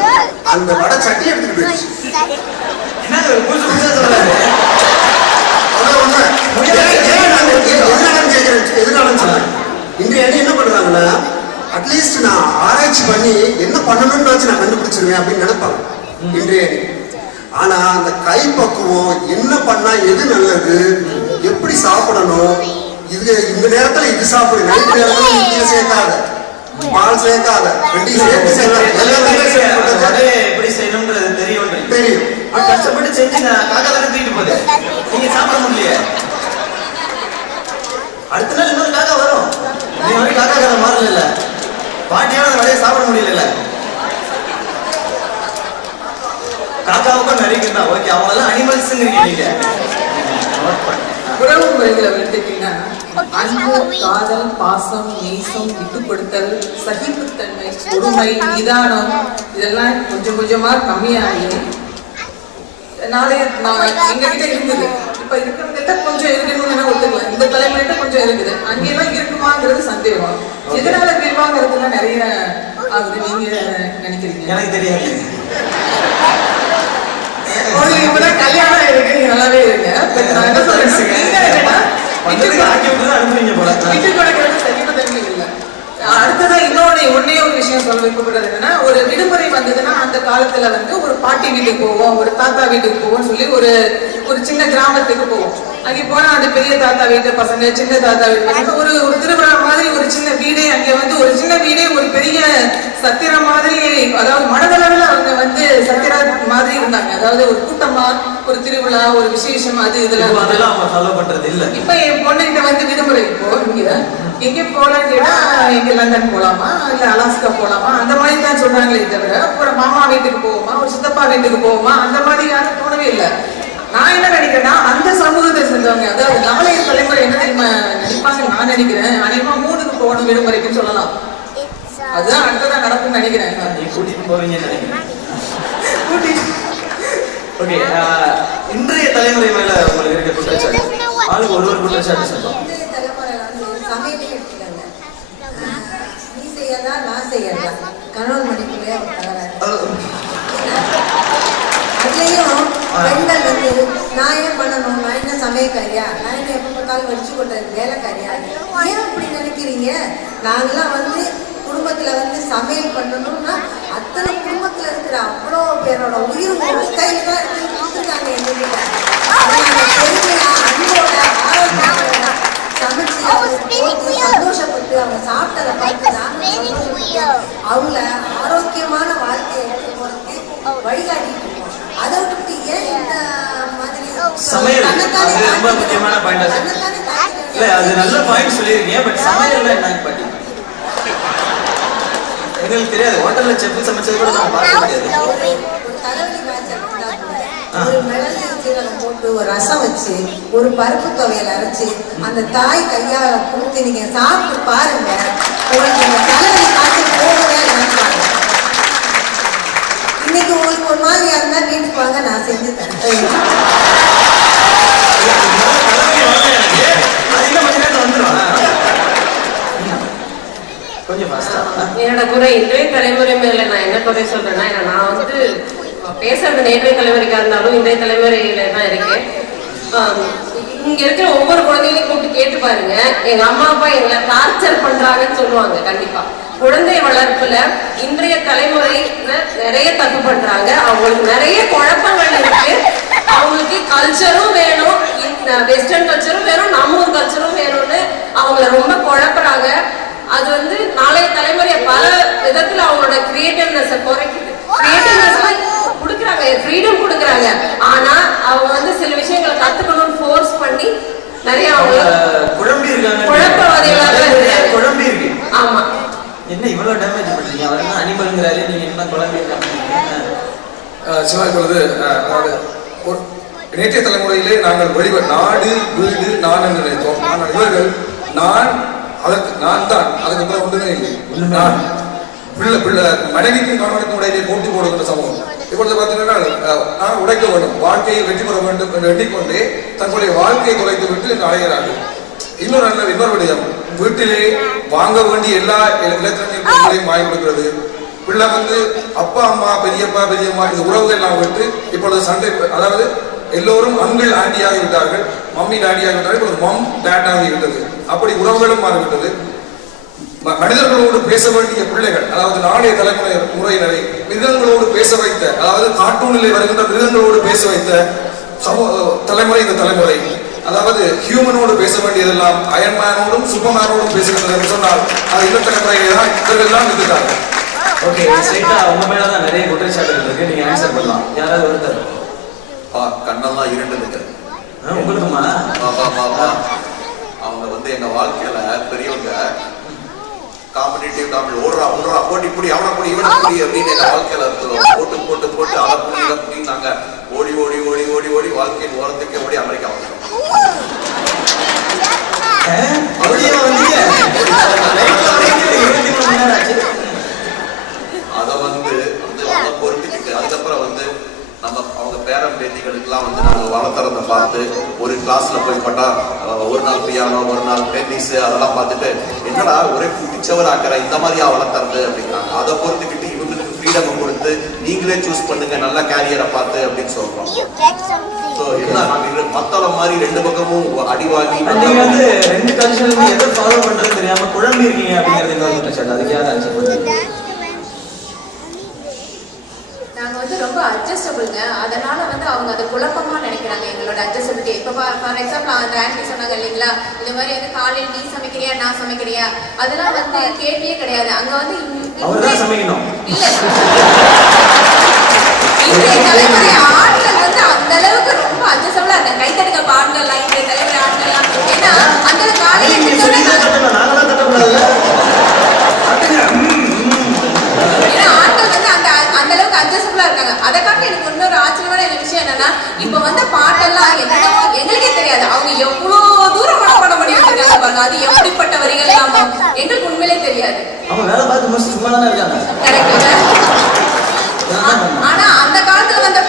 அந்த வடை சட்டி எடுத்துட்டு போயிடுச்சு. இன்றைய அணி என்ன பண்றாங்கன்னா, அட்லீஸ்ட் நான் ஆராய்ச்சி பண்ணி என்ன பண்ணணும்னு வச்சு நான் கண்டுபிடிச்சிருவேன் அப்படின்னு நினைப்பாங்க இன்றைய அணி. ஆனா அந்த கைப்பக்குவம், என்ன பண்ணா எது நல்லது, எப்படி சாப்பிடணும், இது இந்த நேரத்துல இது சாப்பிடு, நைட் நேரத்துல இட்லி சேர்க்காத, பால் சேர்க்காத, எப்படி செய்யணும்ன்றது தெரியும். தெரியும். கஷ்டப்பட்டு செஞ்சு காக்கா தானே தூக்கிட்டு போகுது, நீங்க சாப்பிட முடியலையே. அடுத்த நாள் இன்னொரு காக்கா வரும், நீ மாதிரி காக்கா கதை மாறல, பாட்டியால அந்த வடையை சாப்பிட முடியல. காக்காவுக்கும் நரிக்கும் தான். ஓகே, அவங்களெல்லாம் அனிமல்ஸ்ங்கிறீங்க நீங்க. உறவு முறைகளை எடுத்துட்டீங்கன்னா, அன்பு, காதல், பாசம், நேசம், விட்டு கொடுத்தல், சகிப்புத்தன்மை, பொறுமை, நிதானம், இதெல்லாம் கொஞ்சம் கொஞ்சமா கம்மியாகி நாளைய எங்ககிட்ட இருந்தது. இப்ப இருக்கிறவங்கிட்ட கொஞ்சம் இருக்குன்னு ஒத்துக்கலாம், இந்த தலைமுறைகிட்ட கொஞ்சம் இருக்குது, அங்கெல்லாம் இருக்குமாங்கிறது சந்தேகம். எதனால விரிவாங்கிறதுலாம் நிறைய ஆகுது, நீங்க நினைக்கிறீங்க? எனக்கு தெரியாது. உங்களுக்கு இப்பதான் கல்யாணம் இருக்கு, நீங்க நல்லாவே இருங்க. நான் என்ன சொல்றேன்னா, விட்டு கொடுக்கறது சகிப்புத்தன்மை இல்லை. அடுத்ததான் ஒன்னே ஒரு விஷயம் சொல்ல வைக்கப்படுறது என்னன்னா, ஒரு விடுமுறை வந்ததுன்னா அந்த காலத்துல வந்து ஒரு பாட்டி வீட்டுக்கு போவோம், ஒரு தாத்தா வீட்டுக்கு போவோம் சொல்லி ஒரு சின்ன கிராமத்துக்கு போவோம். அங்கே போனா அந்த பெரிய தாத்தா வீட்டு பசங்க, சின்ன தாத்தா வீட்டு பசங்க, ஒரு திருவிழா மாதிரி ஒரு சின்ன வீடே, அங்கே வந்து ஒரு சின்ன வீடே ஒரு பெரிய சத்திரம் மாதிரி, அதாவது மனதளவில் அவங்க வந்து சத்திரா மாதிரி இருந்தாங்க. அதாவது ஒரு கூட்டமா, ஒரு திருவிழா, ஒரு விசேஷம், அது இதெல்லாம் அதெல்லாம் அவங்க ஃபாலோ பண்றது இல்ல. இப்ப என் பொண்ணுகிட்ட வந்து விடுமுறைக்கு போ, இங்க எங்கே போலான்னு கேட்டா இங்க லண்டன் போலாமா இல்ல அலாஸ்கா போலாமா அந்த மாதிரி தான் சொல்றாங்களே தவிர ஒரு மாமா வீட்டுக்கு போவோமா, ஒரு சித்தப்பா வீட்டுக்கு போவோமா, அந்த மாதிரி யாரும் தோணவே இல்லை. நான் என்ன நினைக்கிறேன்னா, அந்த சமூகத்தை சேர்ந்தவங்க, அதாவது நாளைய தலைமுறை என்ன தெரியுமா நினைப்பாங்க நான் நினைக்கிறேன், அநேகமா 3க்கு போகணும் விடுமுறைக்குன்னு சொல்லலாம். அதுதான் அடுத்ததான் நடக்கும்னு நினைக்கிறேன். நீ கூட்டிட்டு போவீங்கன்னு நினைக்கிறேன். ஓகே, இன்றைய தலைமுறை மேல உங்களுக்கு இருக்க குற்றச்சாட்டு, ஆளுக்கு ஒரு குற்றச்சாட்டு சொல்லுவோம். இன்றைய தலைமுறை வந்து சமையலே எடுத்துக்காங்க. நீ செய்யறதா நான் செய்யறதா, கணவன் மனைவிக்குள்ளே ஒரு தகராறு. அதுலயும் பெண்கள் வந்து நான் ஏன் பண்ணணும், நான் என்ன சமையக்காரியா, நான் என்ன எப்ப பார்த்தாலும் வச்சு கொண்டது வேலைக்காரியா, ஏன் அப்படி நினைக்கிறீங்க? நாங்கெல்லாம் வந்து குடும்பத்துல வந்து சமையல் பண்ணணும்னா அத்தனை குடும்பத்துல இருக்கிற அவ்வளோ பேரோட உயிர் கையில கொடுத்துருக்காங்க எங்ககிட்ட. பெருமையா அன்போட ஆரோக்கியத்தோட சமைச்சு போட்டு சந்தோஷப்பட்டு அவங்க சாப்பிட்டதை பார்த்து நாங்கள் சந்தோஷப்பட்டு அவங்கள ஆரோக்கியமான வாழ்க்கையை எடுத்து போறதுக்கு வழிகாட்டிட்டு இருக்கோம். அதை விட்டுட்டு ஏன் இந்த மாதிரி சமையல் அது ரொம்ப முக்கியமான பாயிண்ட். இல்ல அது நல்ல பாயிண்ட் சொல்லிருக்கீங்க. பட் சமையல்ல என்னன்னு பாத்தீங்க எங்களுக்கு தெரியாது. ஹோட்டல்ல செஃப் சமைச்சது கூட நான் பார்க்க முடியாது. ஒரு தலைவலி மேட்ச் இருந்தா கூட ஒரு மிளகு சீரகம் போட்டு ஒரு ரசம் வச்சு ஒரு பருப்பு துவையல் அரைச்சு அந்த தாய் கையால கொடுத்து நீங்க சாப்பிட்டு பாருங்க, உங்களுக்கு இந்த தலைவலி காய்ச்சி போகவே நினைப்பாங்க. இன்னைக்கு உங்களுக்கு ஒரு மாதிரியா இருந்தா வீட்டுக்கு வாங்க, நான் செஞ்சு தரேன். என்னோட குறை இன்றைய தலைமுறை மேல நான் என்ன குறை சொல்றேன்னா, நான் வந்து பேசுறது நேற்றைய தலைமுறைக்கா இருந்தாலும் இன்றைய தலைமுறையில தான் இருக்கேன். இங்க இருக்கிற ஒவ்வொரு குழந்தைகளையும் கூப்பிட்டு கேட்டு பாருங்க, எங்க அம்மா அப்பா எங்களை டார்ச்சர் பண்றாங்கன்னு சொல்லுவாங்க. கண்டிப்பா குழந்தை வளர்ப்புல இன்றைய தலைமுறையில நிறைய தப்பு பண்றாங்க. அவங்களுக்கு நிறைய குழப்பங்கள் இருக்கு. அவங்களுக்கு கல்ச்சரும் வேணும், வெஸ்டர்ன் கல்ச்சரும் வேணும், நம்ம ஊர் கல்ச்சரும் வேணும்னு அவங்கள ரொம்ப குழப்பறாங்க. அது வந்து நாளைய தலைமுறைய பல விதத்துல அவங்களோட கிரியேட்டிவ்னஸ் குறைக்குது. கிரியேட்டிவ்னஸ் கொடுக்குறாங்க, ஃப்ரீடம் கொடுக்குறாங்க. ஆனா அவங்க வந்து சில விஷயங்களை கத்துக்கணும்னு ஃபோர்ஸ் பண்ணி நிறைய அவங்க குழம்பி இருக்காங்க, குழப்பவாதிகளாக குழம்பி இருக்கு. ஆமா, என்ன இவ்வளவு டேமேஜ் பண்றீங்க? அவர் என்ன அனிமல்ங்கிறாரு, நீங்க என்ன குழம்பி இருக்காங்க? சிவாய்ப்பொழுது அதாவது நேற்றைய தலைமுறையிலே நாங்கள் நாடு வீடு நான் என்று நினைத்தோம். ஆனால் இவர்கள் நான் அதற்கு நான் தான், அதுக்கு அப்புறம் ஒன்றுமே இல்லை. நான் பிள்ளை மனைவிக்கும் கணவனுக்கும் இடையிலே போட்டி போடுகின்ற சமூகம். இப்பொழுது பார்த்தீங்கன்னா நான் உடைக்க வேண்டும், வாழ்க்கையில் வெற்றி பெற வேண்டும் என்று எண்ணிக்கொண்டே தங்களுடைய வாழ்க்கையை குறைத்து விட்டு என்று அடைகிறார்கள். இன்னொரு விடயம், வீட்டிலே வாங்க வேண்டிய எல்லா இலத்திரனியல் பொருட்களையும் வாங்கி கொடுக்கிறது. பிள்ளை வந்து அப்பா அம்மா பெரியப்பா பெரியம்மா இந்த உறவுகள் எல்லாம் விட்டு இப்பொழுது சண்டை, அதாவது எல்லோரும் அங்கிள் ஆண்டி ஆகிவிட்டார்கள், மம்மி டாடி ஆகிவிட்டார்கள், இப்பொழுது மம் டேட் ஆகிவிட்டது. அப்படி உறவுகளும் மாறிவிட்டது. மனிதர்களோடு பேச வேண்டிய பிள்ளைகள், அதாவது நாளைய முறையினரை மிருகங்களோடு பேச வைத்த, அதாவது கார்ட்டூனில் வருகின்ற மிருகங்களோடு பேச வைத்த தலைமுறை இந்த தலைமுறை. அதாவது ஹியூமனோடு பேச வேண்டியதெல்லாம் அயன்மேனோடும் சூப்பர்மேனோடும் பேசுகிறது என்று சொன்னால் அது இந்த தலைமுறையை தான் இவர்கள் தான் இருந்துட்டாங்க. ஓகே, ஸ்ட்ரைட்டா உங்க மேலதான் நிறைய குற்றச்சாட்டுகள் இருக்கு, நீங்க ஆன்சர் பண்ணலாம். யாராவது ஒருத்தர்? கண்ணெல்லாம் இருண்டதுக்கு உங்களுக்குமா? அவங்க வந்து எங்க வாழ்க்கையில பெரியவங்க காம்படிட்டிவ் தமிழ் ஓடுறா போட்டி புடி அவனை புடி இவனை புடி அப்படின்னு எங்க வாழ்க்கையில போட்டு போட்டு போட்டு அதை புடி இதை புடி நாங்க ஓடி ஓடி ஓடி ஓடி ஓடி வாழ்க்கையின் ஓரத்துக்கே ஓடி அமெரிக்கா வந்துடும். அதை வந்து அதை பொறுத்துக்கிட்டு அதுக்கப்புறம் வந்து நம்ம அவங்க பேரன் பேத்திகளுக்கெல்லாம் வந்து நாங்க வளர்த்துறத பார்த்து ஒரு கிளாஸ்ல போய் பட்டா ஒரு நாள் பியானோ ஒரு நாள் டென்னிஸ் அதெல்லாம் பார்த்துட்டு என்னடா ஒரே பிடிச்சவர் ஆக்கிற இந்த மாதிரியா வளர்த்துறது அப்படிங்கிறாங்க. அதை பொறுத்துக்கிட்டு இவங்களுக்கு ஃப்ரீடம் கொடுத்து நீங்களே சூஸ் பண்ணுங்க நல்ல கேரியரை பார்த்து அப்படின்னு சொல்றோம். மத்தளம் மாதிரி ரெண்டு பக்கமும் அடிவாங்கி நீங்க வந்து ரெண்டு கல்ச்சர் எதை ஃபாலோ பண்றது தெரியாம குழம்பி இருக்கீங்க அப்படிங்கிறது இன்னொரு குற்றச்சாட்டு. அதுக்கு யாரும் ஆன்சர் பண்ணுங்க? நாங்க வந்து ரொம்ப அட்ஜஸ்டபிள்ங்க. அதனால வந்து அவங்க அதை குழப்பமா நினைக்கிறாங்க எங்களோட அட்ஜஸ்டபிலிட்டி. இப்போ ஃபார் எக்ஸாம்பிள் அந்த ஆன்டி சொன்னாங்க இல்லைங்களா, இந்த மாதிரி வந்து காலையில் நீ சமைக்கிறியா நான் சமைக்கிறியா, அதெல்லாம் வந்து கேள்வியே கிடையாது. அங்க வந்து அவர்தான் சமைக்கணும். இல்ல இன்றைய தலைமுறை ஆண்கள் வந்து அந்த அளவுக்கு ரொம்ப அட்ஜஸ்டபிளா இருக்காங்க. கைத்தடுக்க ஆண்கள்லாம் இன்றைய தலைமுறை ஆண்கள்லாம் ஏன்னா அந்த காலையில் நாங்களாம் தட்டக்கூடாதுல்ல. ஏன்னா ஆண்கள் வந்து அந்த அளவுக்கு அட்ஜஸ்டபிளா இருக்காங்க. அதை காட்டி எனக்கு இன்னொரு ஆச்சரியமான விஷயம் என்னன்னா, இப்ப வந்த பாட்டெல்லாம் என்னவோ எங்களுக்கே தெரியாது. அவங்க எவ்வளவு தூரம் மனப்பாடம் பண்ணி வச்சிருக்காங்க பாருங்க. அது எப்படிப்பட்ட வரிகள் இல்லாம எங்களுக்கு உண்மையிலே தெரியாது. அவங்க வேலை பார்த்து முடிச்சு சும்மா தானே இருக்காங்க. கரெக்டுங்க. ஆனா அந்த காலத்துல வந்த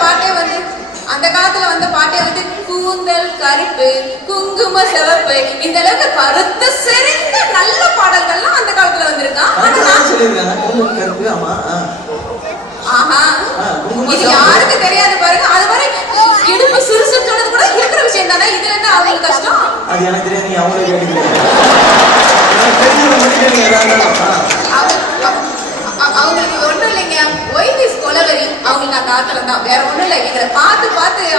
பாட்டே வந்து கூந்தல் கருப்பு குங்கும சிவப்பு இந்த அளவுக்கு கருத்து செறிந்த நல்ல பாடல்கள்லாம் அந்த காலத்துல வந்திருக்கான். ஆஹா இது யாருக்கு தெரியாது பாருங்க. அது மாதிரி இடுப்பு சிறுசுன்னு சொன்னது கூட இருக்கிற விஷயம் தானே. இதுல என்ன அவங்களுக்கு கஷ்டம்? அது எனக்கு தெரியாது. நீ அவங்களே கேட்டீங்க. அவங்களுக்கு ஒண்ணும் இல்லைங்க. ஒய்திஸ் கொலவெறி அவங்களுக்கு அந்த ஆத்துல தான், வேற ஒண்ணும் இல்லை. எங்களை பார்த்து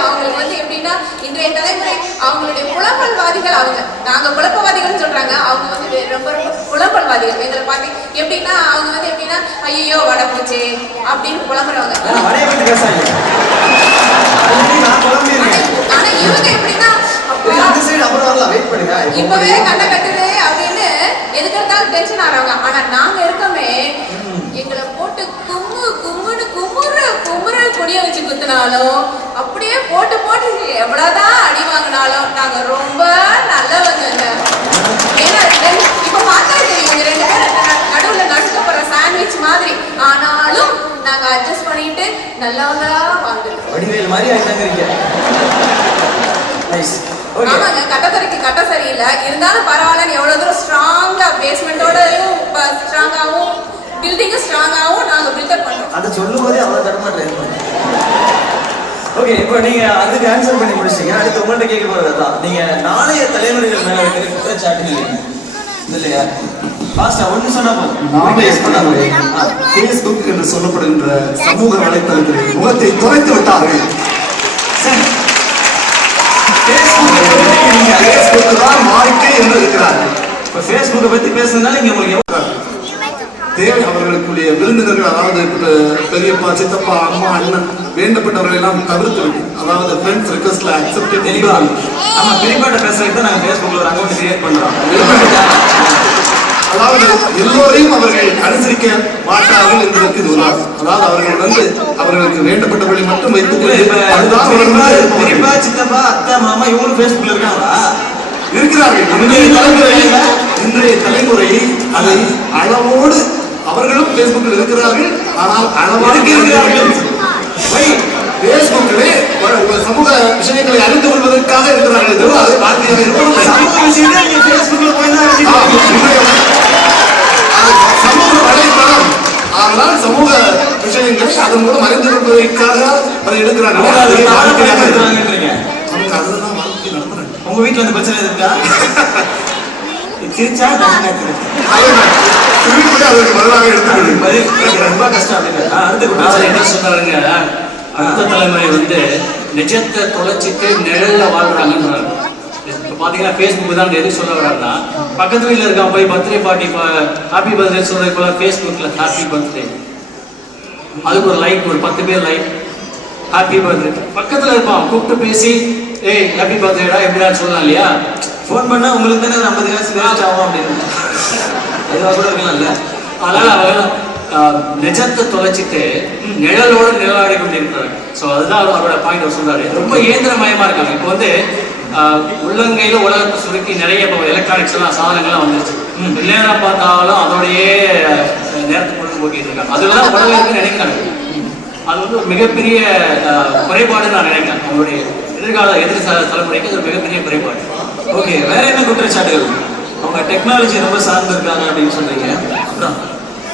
அவங்களுக்கு வந்து எப்படின்னா இன்றைய தலைமுறை அவங்களுடைய குழப்பல்வாதிகள். நாங்க குழப்பவாதிகள்னு சொல்றாங்க, அவங்க வந்து ரொம்ப ரொம்ப குழப்பல்வாதிகள். எங்களை பார்த்து எப்படின்னா அவங்க வந்து எப்படின்னா ஐயோ வடை போச்சே அப்படின்னு குழம்புறவங்க. ஆனா இவங்க எப்படின்னா இப்ப வேற கண்ணை கட்டுது அப்படின்னு எதுக்கு இருந்தாலும் டென்ஷன் ஆறாங்க. ஆனா நாங்க இருக்கோமே எங்களை போட்டு கும்முன்னு குமுறல் குனிய வச்சு குத்துனாலும் அப்படியே போட்டு எவ்வளவுதான் அடி வாங்கினாலும் நாங்க ரொம்ப நல்லவங்க. ஏன்னா இப்ப பார்த்தா தெரியும் ரெண்டு பேரும் நடுவுல நடுக்கப்படுற சாண்ட்விச் மாதிரி. ஆனாலும் நாங்க அட்ஜஸ்ட் பண்ணிட்டு நல்லவங்களா வாழ்ந்துருக்கோம். ஆமாங்க, கட்ட சரியில்லை இருந்தாலும் பரவாயில்லன்னு எவ்வளவு தூரம் ஸ்ட்ராங்கா பேஸ்மெண்டோடயும் ஸ்ட்ராங்காவும் பில்டிங் ஸ்ட்ராங்காவும் நாங்க பில்டப் பண்றோம். அதை சொல்லும் போதே அவ்வளவு தரமாட்டேன். ஓகே, இப்போ நீங்க அதுக்கு ஆன்சர் பண்ணி முடிச்சீங்க. அடுத்து உங்கள்கிட்ட கேட்க போறதுதான், நீங்க நாளைய தலைமுறைகள் மேல இருக்கிற குற்றச்சாட்டு இல்லையா? ஃபாஸ்டா ஒன்னு சொன்னா போதும். Facebook என்று சொல்லப்படுகின்ற சமூக வலைத்தளத்தில் முகத்தை துரைத்து விட்டார்கள். Facebook தான் வாழ்க்கை என்று இருக்கிறார்கள். இப்ப Facebook பத்தி பேசுறதுனால இங்க உங்களுக்கு தேவை அவர்களுக்குரிய விருந்தினர்கள், அதாவது பெரியப்பா சித்தப்பா அம்மா அண்ணன் வேண்டப்பட்டவர்கள் எல்லாம் தவிர்த்து விட்டு, அதாவது ஃப்ரெண்ட்ஸ் ரிக்வெஸ்ட்ல அக்செப்ட் பண்ணிடுவாங்க. ஆமா, பெரியப்பாட்ட பேசுறதுக்கு தான் நாங்க Facebookல ஒரு அக்கவுண்ட் கிரியேட் பண்றோம். அதாவது எல்லோரையும் அவர்கள் அனுசரிக்க மாட்டார்கள் என்பதற்கு இது உதாரணம். அதாவது அவர்கள் வந்து அவர்களுக்கு வேண்டப்பட்டவர்களை மட்டும் வைத்துக் பெரியப்பா சித்தப்பா அத்தா மாமா இவங்களும் Facebookல இருக்காங்களா? இருக்கிறார்கள். இன்றைய தலைமுறை அதை அளவோடு அவர்களும் Facebookல இருக்கிறார்கள். ஆனால் அளவாக Facebookல சமூக விஷயங்களை அறிந்து கொள்வதற்காக இருக்கிறார்கள். அதை சமூக வலைத்தளம், ஆனால் சமூக விஷயங்களை அதன் மூலம் அறிந்து கொள்வதற்காக அதை எடுக்கிறார்கள். உங்க வீட்டுல இந்த பிரச்சனை இருக்கா? சிரிச்சா ரொம்ப கஷ்டம். என்ன சொன்னாருங்க, அடுத்த தலைமுறை வந்து நிஜத்தை தொலைச்சிட்டு நிழல்ல வாழ்றாங்கன்றாங்க. இப்போ பார்த்தீங்கன்னா Facebook தான் எதுக்கு சொல்ல வர்றாருன்னா, பக்கத்து வீட்டில் இருக்கான் போய் பர்த்டே பார்ட்டி ஹாப்பி பர்த்டே சொல்றது போல Facebookல ஹாப்பி பர்த்டே, அதுக்கு ஒரு லைக், ஒரு 10 பேர் லைக், ஹாப்பி பர்த்டே. பக்கத்தில் இருப்பான் கூப்பிட்டு பேசி ஏய் ஹாப்பி பர்த்டேடா எப்படிடா சொல்லலாம் இல்லையா? ஃபோன் பண்ணா உங்களுக்கு தானே 50 காசு வேஸ்ட் ஆகும் அப்படின்னு அதுவாக கூட இருக்கலாம்ல. அதனால அவங்க நிஜத்தை தொலைச்சிட்டு நிழலோடு நிழலாடி கொண்டிருக்கிறாங்க. ஸோ அதுதான் அவரோட பாயிண்ட் அவர் சொல்றாரு. ரொம்ப இயந்திரமயமா இருக்காங்க. இப்போ வந்து உள்ளங்கையில உலகத்தை சுருக்கி நிறைய இப்போ எலக்ட்ரானிக்ஸ் எல்லாம் சாதனங்கள்லாம் வந்துருச்சு. நேரம் பார்த்தாலும் அதோடையே நேரத்தை பொழுது போக்கிட்டு இருக்காங்க. அதெல்லாம் உலகம் நினைக்கிறாங்க. அது வந்து ஒரு மிகப்பெரிய குறைபாடுன்னு நான் நினைக்கிறேன். அவங்களுடைய எதிர்கால தலைமுறைக்கு அது மிகப்பெரிய குறைபாடு. ஓகே, வேற என்ன குற்றச்சாட்டுகள்? அவங்க டெக்னாலஜி ரொம்ப சார்ந்து இருக்காங்க அப்படின்னு சொல்றீங்க. அப்புறம்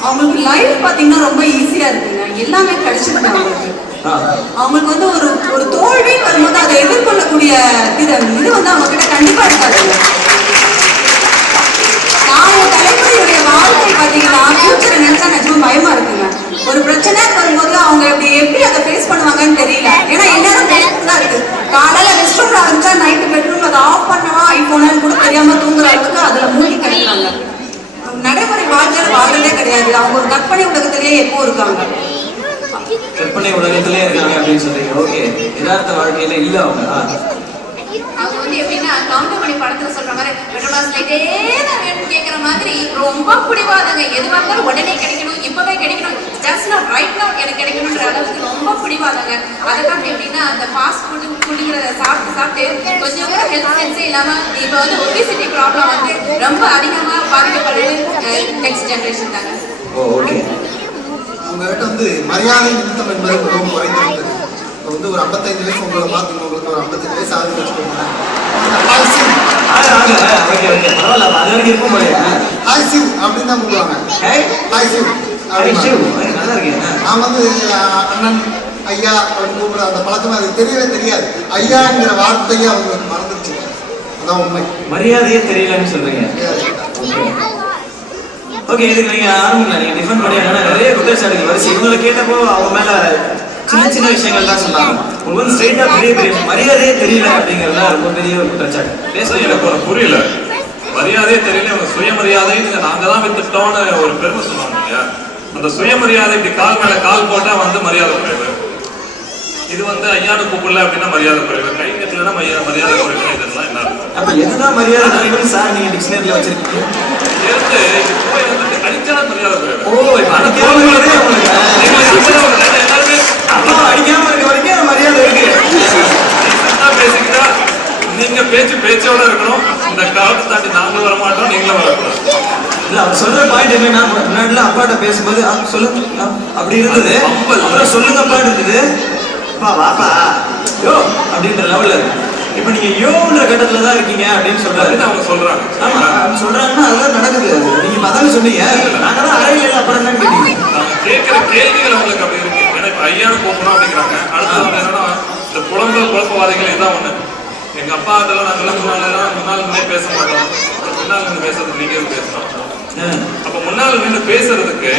அவங்களுக்கு லைஃப் பாத்தீங்கன்னா ரொம்ப ஈஸியா இருக்குங்க. எல்லாமே கிடைச்சிருக்கு அவங்களுக்கு. அவங்களுக்கு வந்து ஒரு தோல்வி வரும்போது அதை எதிர்கொள்ளக்கூடிய இது வந்து அவங்க கிட்ட கண்டிப்பா இருக்காது. நாளைய தலைமுறையுடைய வாழ்க்கை பாத்தீங்கன்னா ஃபியூச்சரை நினைச்சா நிஜமா பயமா இருக்குங்க. ஒரு பிரச்சனை வரும்போது அவங்க எப்படி அதை ஃபேஸ் பண்ணுவாங்கன்னு தெரியல. ஏன்னா எல்லாரும் பேசிட்டு தான் இருக்கு. காலையில ரெஸ்ட் ரூம்ல இருந்துச்சா நைட்டு பெட்ரூம்ல அதை ஆஃப் பண்ணவா ஐபோனான்னு கூட தெரியாம தூங்குற அளவுக்கு அதுல மூழ்கி கிடைக்கிறாங்க. நடைமுறை வாழ்க்கையில வாழ்றதே கிடையாது. அவங்க ஒரு கற்பனை உலகத்திலேயே எப்போ இருக்காங்க. கற்பனை உலகத்திலே இருக்காங்க அப்படின்னு சொல்றீங்க. ஓகே, யதார்த்த வாழ்க்கையில இல்ல அவங்க. அவங்க வந்து எப்படின்னா கவுண்டமணி படத்துல சொல்ற மாதிரி பெட்ரோல் லைட்டே தான் வேணும்னு கேட்கற மாதிரி ரொம்ப பிடிவாதங்க. எதுவாக இருந்தாலும் உடனே கிடைக்கணும், இப்பவே கிடைக்கணும், ஜஸ்ட் நான் ரைட் நவ் எனக்கு கிடைக்கணுன்ற அளவுக்கு ரொம்ப பிடிவாதங்க. அதுதான் எப்படின்னா அந்த ஃபாஸ்ட் ஃபுட்டுங்கிறத சாப்பிட்டு கொஞ்சம் கூட ஹெல்த் சென்ஸே இல்லாம இப்போ வந்து ஒபிசிட்டி ப்ராப்ளம் வந்து ரொம்ப அதிகமா பாதிக்கப்படுறது நெக்ஸ்ட் ஜெனரேஷன் தாங்க. ஓகே, உங்ககிட்ட வந்து மரியாதை நிமித்தம் என்பது மிகவும் குறைந்திருந்தது. இப்போ வந்து ஒரு 55 வயசு உங்களை பார்த்து உங்களுக்கு ஒரு 55 வயசு ஆகுதுன்னு வச்சுக்கோங்க. ஹாய் சிவ் அப்படின்னு தான் கூப்பிடுவாங்க. ஹாய் சிவ் நான் வந்து அண்ணன் ஐயா அப்படின்னு கூப்பிட அந்த பழக்கம் அது தெரியவே தெரியாது. ஐயாங்கிற வார்த்தையை அவங்களுக்கு மறந்துருச்சு. அதான் உண்மை. மரியாதையே தெரியலன்னு சொல்றீங்க. ஓகே, இதுக்கு நீங்க ஆரம்பிக்கலாம். நீங்க டிஃபன் பண்ணி நிறைய குற்றச்சாட்டுகள் வரிசை இவங்களை கேட்டப்போ அவங்க மேல சின்ன சின்ன விஷயங்கள் தான் சொன்னாங்க. உங்களுக்கு வந்து ஸ்ட்ரைட்டா பெரிய மரியாதையே தெரியல அப்படிங்கிறத ரொம்ப பெரிய ஒரு குற்றச்சாட்டு. பேச எனக்கு ஒரு புரியல. மரியாதையே தெரியல, அவங்க சுயமரியாதை நாங்க தான் வித்துட்டோம்னு ஒரு பெருமை சொன்னாங்க இல்லையா? அந்த சுயமரியாதை இப்படி கால் மேல கால் போட்டா வந்து மரியாதை குறைவு. இது வந்து ஐயானு கூப்பிடல அப்படின்னா மரியாதை குறைவு, கை கட்டலன்னா மரியாதை குறைவு. இதெல்லாம் என்ன அப்ப எதுதான் மரியாதை குறைவு சார் நீங்க டிக்ஷனரியில வச்சிருக்கீங்க? இருந்து போய் வந்து அடிச்சா மரியாதை குறைவு. அடிக்காம இருக்க வரைக்கும் மரியாதை இருக்கு. பேசிக்கிட்டா நீங்க பேச்சோட இருக்கணும். இந்த காலத்தை தாண்டி நாங்களும் வரமாட்டோம், நீங்களும் வரக்கூடாது. இல்ல அவர் சொல்ற பாயிண்ட் என்னன்னா, முன்னாடில அப்பாட்ட பேசும்போது சொல்லுங்க அப்படி இருந்தது, அப்புறம் சொல்லுங்க அப்பாட்டு இருந்தது, அப்பா வாப்பா யோ அப்படின்ற லெவல்ல இருக்கு. இப்ப நீங்க யோன்ற கட்டத்துல தான் இருக்கீங்க அப்படின்னு சொல்றாரு. அவங்க சொல்றாங்க. ஆமா, அவங்க சொல்றாங்கன்னா அதுதான் நடக்குது. நீங்க பதில் சொன்னீங்க, நாங்க தான் அறையில அப்புறம் என்னன்னு கேட்டீங்க. கேட்கிற கேள்விகள் அவங்களுக்கு அப்படி இருக்கு. ஏன்னா இப்ப ஐயானு கூப்பிடணும் அப்படிங்கிறாங்க. அடுத்து வந்து என்னன்னா இந்த குழப்பவாதிகள் இதான் ஒண்ணு. எங்க அப்பா அதெல்லாம் நாங்கெல்லாம் முன்னாள் நின்று பேச மாட்டோம், பின்னால் நின்று பேசுறது நீங்க பேசணும். அப்ப முன்னால் நின்று பேசுறதுக்கு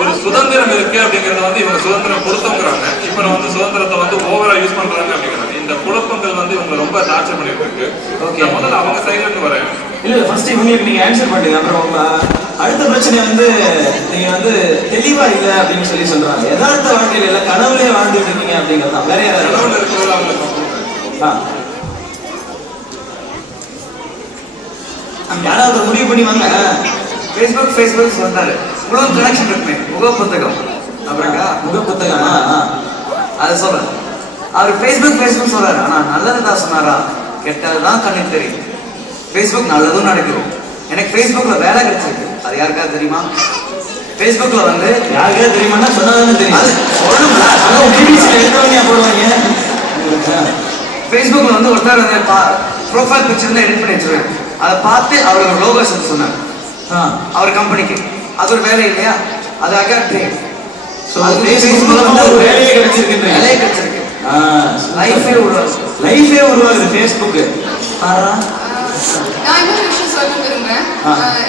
ஒரு சுதந்திரம் இருக்கு அப்படிங்கறத வந்து இவங்க சுதந்திரம் கொடுத்தவங்கிறாங்க. இப்ப நம்ம வந்து சுதந்திரத்தை வந்து ஓவரா யூஸ் பண்றாங்க அப்படிங்கிறாங்க. இந்த குழப்பங்கள் வந்து இவங்க ரொம்ப டார்ச்சர் பண்ணிட்டு இருக்கு. ஓகே, முதல்ல அவங்க சைட்ல இருந்து வரேன். இல்ல ஃபர்ஸ்ட் இவங்களுக்கு நீங்க ஆன்சர் பண்ணுங்க, அப்புறம் அடுத்த பிரச்சனை வந்து நீங்க வந்து தெளிவா இல்ல அப்படின்னு சொல்றாங்க. யதார்த்த வாழ்க்கையில இல்ல கனவுலயே வாழ்ந்துட்டு இருக்கீங்க அப்படிங்கறத வேற யாராவது கனவுல இருக்கிறவங்க அவங்களுக்கு யாராவது முடிவு பண்ணி வாங்க. ஃபேஸ்புக் சொன்னாரு இவ்வளவு கனெக்ஷன் இருக்குமே, முக புத்தகம் அப்படிங்க முக புத்தகம் அதை சொல்றேன். அவர் ஃபேஸ்புக் சொல்றாரு. ஆனா நல்லதுதான் சொன்னாரா கெட்டதுதான் கண்ணுக்கு தெரியும். ஃபேஸ்புக் நல்லதும் நடக்குது. எனக்கு ஃபேஸ்புக்ல வேலை கிடைச்சிருக்கு. அது யாருக்காவது தெரியுமா? ஃபேஸ்புக்ல வந்து யாருக்காவது தெரியுமான்னா சொன்னாதானே தெரியும். அது சொல்லணும்ல, அதான் பிபிசில எடுத்தவங்க போடுவாங்க. ஃபேஸ்புக்ல வந்து ஒருத்தர் வந்து ப்ரொஃபைல் பிக்சர் தான் எடிட் பண்ணி வச்சிருக்காரு. அதை பார்த்து அவர் ஒரு லோகோ சொன்னார் அவர் கம்பெனிக்கு. அது ஒரு வேலை இல்லையா? அது அகாட்ரிங். வேலையே கிடைச்சிருக்கு. லைஃபே உருவாகுது ஃபேஸ்புக். நான் இன்னொரு விஷயம் சொல்ல விரும்புறேன்.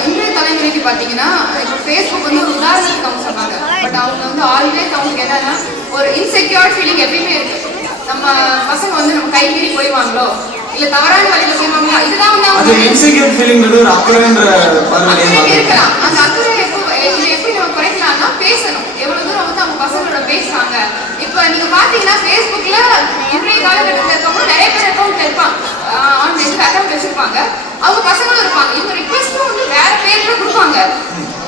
இன்றைய தலைமுறைக்கு பாத்தீங்கன்னா இப்போ ஃபேஸ்புக் வந்து ஒரு உதாரணத்துக்கு அவங்க சொன்னாங்க. பட் அவங்க வந்து ஆல்வேஸ் அவங்களுக்கு என்னன்னா ஒரு இன்செக்யூர் ஃபீலிங் எப்பயுமே இருக்கு. நம்ம பசங்க வந்து நம்ம கை மீறி போயிடுவாங்களோ இல்ல தவறான வழியில போயிடுவாங்களோ, இதுதான் வந்து அவங்க இன்செக்யூர் ஃபீலிங் ஒரு அக்கறைன்ற பார்வையில இருக்கலாம். அந்த அக்கறை இது எப்படி நம்ம குறைக்கலாம்னா பேசணும். எவ்வளவு தூரம் வந்து அவங்க பசங்களோட பேசுறாங்க. இப்ப நீங்க பாத்தீங்கன்னா ஃபேஸ்புக்ல இன்றைய காலகட்டத்தில் இருக்கவங்க நிறைய பேர் அக்கௌண்ட் இருப்பாங்க, ஆன்லைன்ல அக்கௌண்ட் வச்சிருப்பாங்க. அவங்க பசங்களும் இருப்பாங்க. இவங்க ரிக்வெஸ்ட்டும் வந்து வேற பேர்ல கொடுப்பாங்க.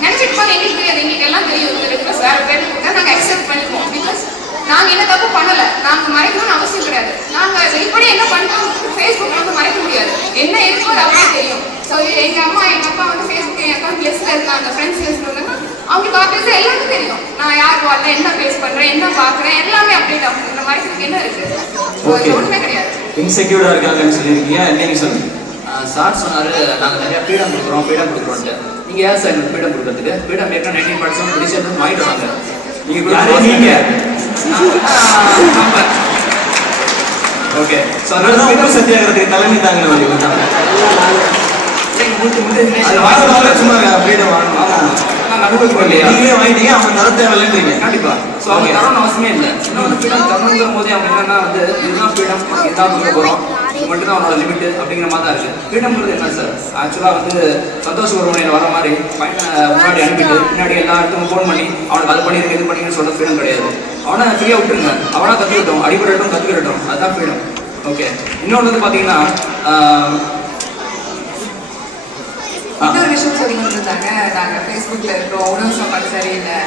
நினைச்சிட்டு இருப்பாங்க எங்களுக்கு தெரியாது, எங்களுக்கு எல்லாம் தெரியும். இந்த ரிக்வெஸ்ட் வேற பேர்ல கொடுத்தா நாங்க அக்செப்ட் பண்ணிப்போம். பிகாஸ் நாங்க என்ன தப்பு பண்ணல, நாங்க மறைக்கணும்னு அவசியம் கிடையாது. நாங்க வெளிப்படையா என்ன பண்றோம் ஃபேஸ்புக் வந்து மறைக்க முடியாது. என்ன இருக்கோ அது அப்படியே தெரியும். ஸோ எங்க அம்மா எங்க அப்பா வந்து ஃபேஸ்புக் என் அக்கௌண்ட் லிஸ்ட்ல இருந்தாங்க, ஃப்ரெண்ட்ஸ் லிஸ்ட்ல இருந்தாங்க. அவங்களுக்கு ஆப்வியஸா எல்லாமே தெரியும். நான் யார் வரல, என்ன பேஸ் பண்றேன், என்ன பாக்குறேன், எல்லாமே அப்டேட் ஆகும். இந்த மறைக்கிறதுக்கு என்ன இருக்கு? ஒண்ணுமே கிடையாது. இன்செக்யூர்டா இருக்காங்கன்னு சொல்லியிருக்கீங்க, நீங்க சொல்லுங்க. சார் சொன்னாரு நாங்க நிறைய ஃப்ரீடம் கொடுக்குறோம்ட்டு. நீங்க யார் சார் எங்களுக்கு ஃப்ரீடம் கொடுக்கறதுக்கு? ஃப்ரீடம் ஏற்கனவே 19% டிசிஷன் வாங்கிட்டு வாங்க. நீங்க ஓகே, சோ அதனால உப்பு சத்தியாகிரத்துக்கு தலைமை தாங்க வேண்டியது. அது வாங்க சும்மா ஃப்ரீடம் வாங்கணும். அனுபவிக்கிறோம் இல்லையா? நீங்களே வாங்கிட்டீங்க, அவங்க தர தேவையில்லைன்றீங்க. கண்டிப்பா. ஸோ அவங்க தரணும்னு அவசியமே இல்லை. இன்னொன்று ஃப்ரீடம் தரணுங்கிற போதே அவங்க என்னன்னா வந்து இதுதான் ஃப்ரீடம், எதாவது கொடுக்க போகிறோம், இது மட்டும் தான் அவனோட லிமிட்டு அப்படிங்கிற மாதிரி தான் இருக்குது. ஃப்ரீடம்ங்கிறது என்ன சார்? ஆக்சுவலாக வந்து சந்தோஷ் சுப்ரமணியன் வர மாதிரி முன்னாடி அனுப்பிட்டு பின்னாடி எல்லா இடத்துக்கும் ஃபோன் பண்ணி அவனுக்கு அது பண்ணிடுங்க இது பண்ணிங்கன்னு சொல்ல ஃப்ரீடம் கிடையாது. அவனை ஃப்ரீயாக விட்டுருங்க, அவனா கற்றுக்கிட்டோம், அடிபடட்டும் கற்றுக்கிட்டோம், அதுதான் ஃப்ரீடம். ஓகே. இன்னொன்று வந்து பார்த்தீங்கன்னா இன்னொரு விஷயம் சொல்லிட்டு இருந்தாங்க, நாங்கள் ஃபேஸ்புக்கில் இருக்கிறோம், உணவு சாப்பாடு சரியில்லை,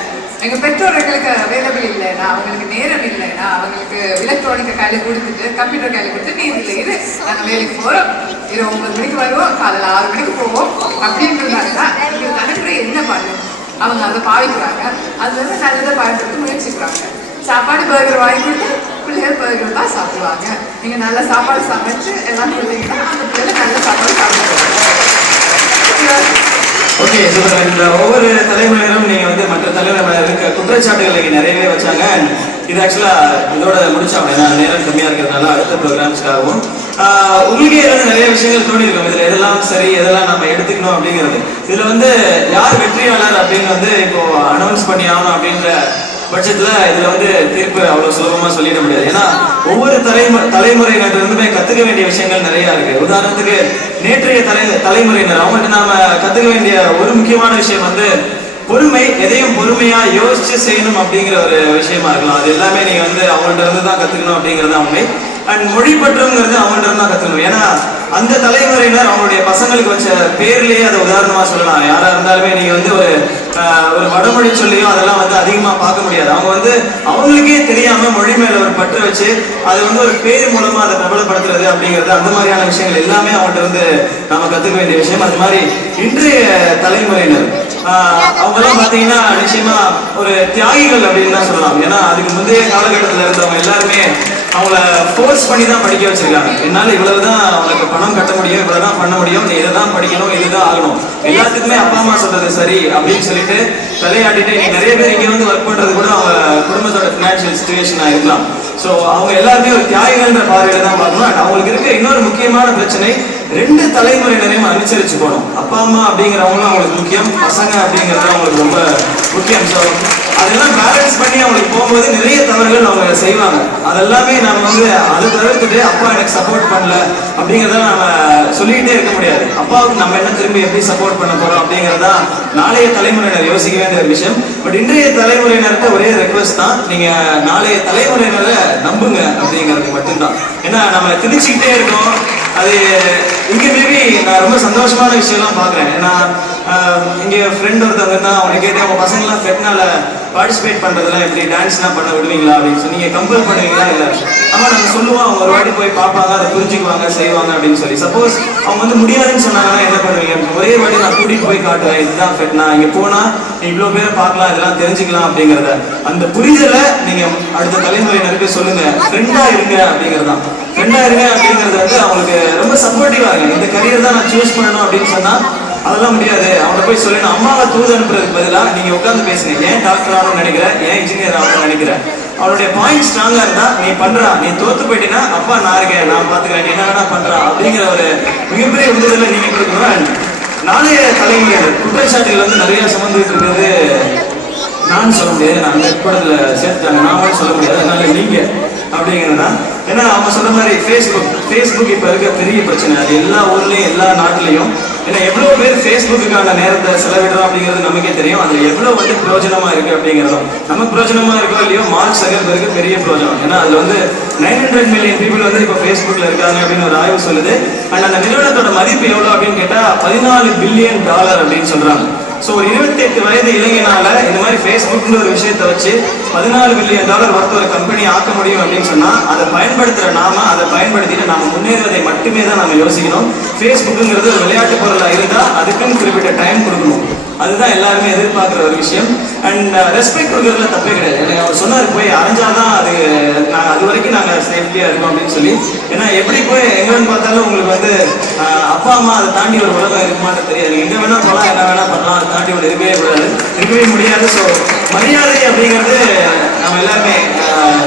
எங்கள் பெற்றோர்களுக்கு அவைலபிள் இல்லைன்னா, அவங்களுக்கு நேரம் இல்லைன்னா, அவங்களுக்கு எலக்ட்ரானிக்கை கையில் கொடுத்துட்டு கம்ப்யூட்டர் கையில் கொடுத்து நீர் இல்லை இது நாங்கள் வேலைக்கு போகிறோம், இரவு 9 மணிக்கு வருவோம், காலையில் 6 மணிக்கு போவோம் அப்படின்றதுனால எங்களுக்கு அனுப்புகிற என்ன பண்ணும் அவங்க அதை பாவிக்கிறாங்க. அது வந்து நல்லதை பயன்படுத்த முயற்சிக்கிறாங்க. சாப்பாடு பர்கர் வாங்கி கொடுத்து பிள்ளைகள் பர்கர் தான் சாப்பிடுவாங்க. நீங்கள் நல்ல சாப்பாடு சமைச்சு எல்லாம் கொடுத்தீங்கன்னா அந்த பிள்ளைகள் நல்ல சாப்பாடு சாப்பிடுவாங்க. Okay, super. இந்த ஒவ்வொரு தலைமுறையினரும் நீங்க வந்து மற்ற தலைமுறை இருக்க குற்றச்சாட்டுகளை நிறையவே வச்சாங்க. இது ஆக்சுவலா இதோட முடிச்சாங்க, ஏன்னா நேரம் கம்மியா இருக்கிறதுனால அடுத்த ப்ரோக்ராம்ஸ்க்காகவும் உங்களுக்கே வந்து நிறைய விஷயங்கள் தோணி இருக்கும். இதுல எதெல்லாம் சரி எதெல்லாம் நம்ம எடுத்துக்கணும் அப்படிங்கிறது. இதுல வந்து யார் வெற்றியாளர் அப்படின்னு வந்து இப்போ அனௌன்ஸ் பண்ணி ஆகணும் அப்படின்ற பட்சத்துல இதுல வந்து தீர்ப்பு அவ்வளவு சுலபமா சொல்லிட முடியாது. ஏன்னா ஒவ்வொரு தலைமுறையினர் இருந்துமே கத்துக்க வேண்டிய விஷயங்கள் நிறைய இருக்கு. உதாரணத்துக்கு நேற்றைய தலைமுறையினர் அவங்கள்ட்ட நாம கத்துக்க வேண்டிய ஒரு முக்கியமான விஷயம் வந்து பொறுமை. எதையும் பொறுமையா யோசிச்சு செய்யணும் அப்படிங்கிற ஒரு விஷயமா இருக்கலாம். அது எல்லாமே நீங்க வந்து அவங்கள்ட்ட இருந்து தான் கத்துக்கணும் அப்படிங்கிறது உண்மை. அண்ட் மொழி பற்றுங்கிறது அவங்கள்ட்ட இருந்து தான் கத்துக்கணும். ஏன்னா அந்த தலைமுறையினர் அவங்களுடைய பசங்களுக்கு வச்ச பேர்லயே அதை உதாரணமா சொல்லலாம். யாரா இருந்தாலுமே நீங்க வந்து ஒரு வடமொழி சொல்லியும் அதெல்லாம் வந்து அதிகமா பார்க்க முடியாது. அவங்க வந்து அவங்களுக்கே தெரியாம மொழி மேல ஒரு பற்று வச்சு அது வந்து ஒரு பேர் மூலமா அதை பிரபலப்படுத்துறது அப்படிங்கிறது, அந்த மாதிரியான விஷயங்கள் எல்லாமே அவங்கள்ட்ட இருந்து நாம கத்துக்க வேண்டிய விஷயம். அது மாதிரி இன்றைய தலைமுறையினர் அவங்க எல்லாம் பாத்தீங்கன்னா நிச்சயமா ஒரு தியாகிகள் அப்படின்னு தான் சொல்லலாம். ஏன்னா அதுக்கு முந்தைய காலகட்டத்தில் இருந்தவங்க எல்லாருமே அவங்கள ஃபோர்ஸ் பண்ணி தான் படிக்க வச்சிருக்காங்க. என்னால இவ்வளவுதான் அவங்களுக்கு பணம் கட்ட முடியும், இவ்வளவுதான் பண்ண முடியும், நீ இதைதான் படிக்கணும், இதுதான் ஆகணும், எல்லாத்துக்குமே அப்பா அம்மா சொல்றது சரி அப்படின்னு சொல்லிட்டு தலையாட்டிட்டு நிறைய பேர் இங்க வந்து ஒர்க் பண்றது கூட அவங்க குடும்பத்தோட பினான்சியல் சிச்சுவேஷனா இருக்கலாம். ஸோ அவங்க எல்லாருமே ஒரு தியாகிகள்ன்ற பார்வையில தான் பார்க்கணும். அண்ட் அவங்களுக்கு இருக்க இன்னொரு முக்கியமான பிரச்சனை, 2 தலைமுறையினரையும் அனுசரிச்சு போகணும். அப்பா அம்மா அப்படிங்கிறவங்களும் அவங்களுக்கு முக்கியம், பசங்க அப்படிங்கிறது அவங்களுக்கு ரொம்ப முக்கியம். ஸோ அதெல்லாம் பேலன்ஸ் பண்ணி அவங்களுக்கு போகும்போது நிறைய தவறுகள் அவங்க செய்வாங்க. அதெல்லாமே நம்ம வந்து அதை தவிர்த்துட்டு அப்பா எனக்கு சப்போர்ட் பண்ணல அப்படிங்கிறத நம்ம சொல்லிக்கிட்டே இருக்க முடியாது. அப்பாவுக்கு நம்ம என்ன திரும்பி எப்படி சப்போர்ட் பண்ண போறோம் அப்படிங்கிறதா நாளைய தலைமுறையினர் யோசிக்க வேண்டிய ஒரு விஷயம். பட் இன்றைய தலைமுறையினருக்கு ஒரே ரெக்வஸ்ட் தான், நீங்க நாளைய தலைமுறையினரை நம்புங்க அப்படிங்கிறது மட்டும்தான். ஏன்னா நம்ம திணிச்சுக்கிட்டே இருக்கோம். அது இங்க மேபி நான் ரொம்ப சந்தோஷமான விஷயம்லாம் பாக்குறேன். ஏன்னா இங்க ஃப்ரெண்ட் ஒருத்தவங்க தான், அவங்க கேட்டேன் அவங்க பசங்களாம் ஃபெட்னால பார்ட்டிசிபேட் பண்றதெல்லாம் எப்படி, டான்ஸ்லாம் பண்ண விடுவீங்களா அப்படின்னு சொல்லி. நீங்க கம்பல் பண்ணுவீங்களா? இல்லை. ஆமா நாங்க சொல்லுவோம், அவங்க ஒரு வாட்டி போய் பார்ப்பாங்க, அதை புரிஞ்சுக்குவாங்க, செய்வாங்க அப்படின்னு சொல்லி. சப்போஸ் அவங்க வந்து முடியாதுன்னு சொன்னாங்கன்னா என்ன பண்ணுவீங்க? ஒரே வாட்டி நான் கூட்டிட்டு போய் காட்டுவேன், இதுதான் ஃபெட்னா, இங்க போனா இவ்வளவு பேரை பார்க்கலாம், இதெல்லாம் தெரிஞ்சுக்கலாம் அப்படிங்கிறத அந்த புரிதலை நீங்க அடுத்த தலைமுறையினருக்கு சொல்லுங்க. ஃப்ரெண்டா இருங்க அப்படிங்கிறதான். ஃப்ரெண்டா இருங்க அப்படிங்கிறது வந்து அவங்களுக்கு ரொம்ப சப்போர்ட்டிவா இருங்க. இந்த கரியர் தான் நான் சூஸ் பண்ணணும் அப்படின்னு சொன்னா அதெல்லாம் முடியாது. அவங்க போய் சொல்லணும். அம்மாவை தூது அனுப்புறதுக்கு பதிலாக நீங்க உட்காந்து பேசுங்க. ஏன் டாக்டர் ஆகணும்னு நினைக்கிறேன், ஏன் இன்ஜினியர் ஆகணும்னு நினைக்கிறேன், அவனுடைய பாயிண்ட் ஸ்ட்ராங்கா இருந்தா நீ பண்றா, நீ தோத்து போயிட்டீங்கன்னா அப்பா நான் இருக்கேன், நான் பாத்துக்கிறேன், நீ என்ன வேணா பண்றான் அப்படிங்கிற ஒரு மிகப்பெரிய உந்துதலை நீங்க கொடுக்கணும். நாளைய தலைமுறையினர் குற்றச்சாட்டுகள் வந்து நிறைய சுமந்துட்டு இருக்கிறது நான் சொல்ல முடியாது. நான் அந்த படத்துல சேர்த்துட்டாங்க, நான் சொல்ல முடியாது. அதனால நீங்க அப்படிங்கிறதுதான். ஏன்னா அவங்க சொன்ன மாதிரி ஃபேஸ்புக் இப்ப இருக்க பெரிய பிரச்சனை. அது எல்லா ஊர்லயும் எல்லா நாட்டிலையும். ஏன்னா எவ்வளவு பேர் ஃபேஸ்புக்குக்கான நேரத்தை செலவிடுறோம் அப்படிங்கிறது நமக்கே தெரியும். அதுல எவ்வளவு வந்து பிரயோஜனமா இருக்கு அப்படிங்கிறதும் நமக்கு பிரயோஜனமா இருக்கோ இல்லையோ, மார்க் சகர்பர்க்கு பெரிய பிரயோஜனம். ஏன்னா அதுல வந்து 900 மில்லியன் பீப்புள் வந்து இப்ப ஃபேஸ்புக்ல இருக்காங்க அப்படின்னு ஒரு ஆய்வு சொல்லுது. அண்ட் அந்த நிறுவனத்தோட மதிப்பு எவ்வளவு அப்படின்னு கேட்டா $14 பில்லியன் அப்படின்னு சொல்றாங்க. ஸோ ஒரு 28 வயது இளைஞனால இந்த மாதிரி ஃபேஸ்புக்னு ஒரு விஷயத்தை வச்சு $14 பில்லியன் ஒர்த் ஒரு கம்பெனி ஆக்க முடியும் அப்படின்னு சொன்னா அதை பயன்படுத்துற நாம அதை பயன்படுத்திட்டு நாம முன்னேறுவதை மட்டுமே தான் நம்ம யோசிக்கணும். ஃபேஸ்புக்குங்கிறது ஒரு விளையாட்டு பொருளா இருந்தா அதுக்குன்னு குறிப்பிட்ட டைம் கொடுக்கணும். அதுதான் எல்லாருமே எதிர்பார்க்குற ஒரு விஷயம். அண்ட் ரெஸ்பெக்ட் கொடுக்கறதுல தப்பே கிடையாது. எனக்கு அவர் சொன்னார், போய் அரைஞ்சாதான் அது வரைக்கும் நாங்கள் சேஃப்டியா இருக்கும் அப்படின்னு சொல்லி. ஏன்னா எப்படி போய் எங்கன்னு பார்த்தாலும் உங்களுக்கு வந்து அப்பா அம்மா அதை தாண்டி ஒரு உலகம் இருக்குமான்னு தெரியாது. நீங்க எங்க வேணா போகலாம், என்ன வேணா பண்ணலாம், அதை தாண்டி ஒரு இருக்கவே முடியாது. ஸோ மரியாதை அப்படிங்கிறது நம்ம எல்லாருமே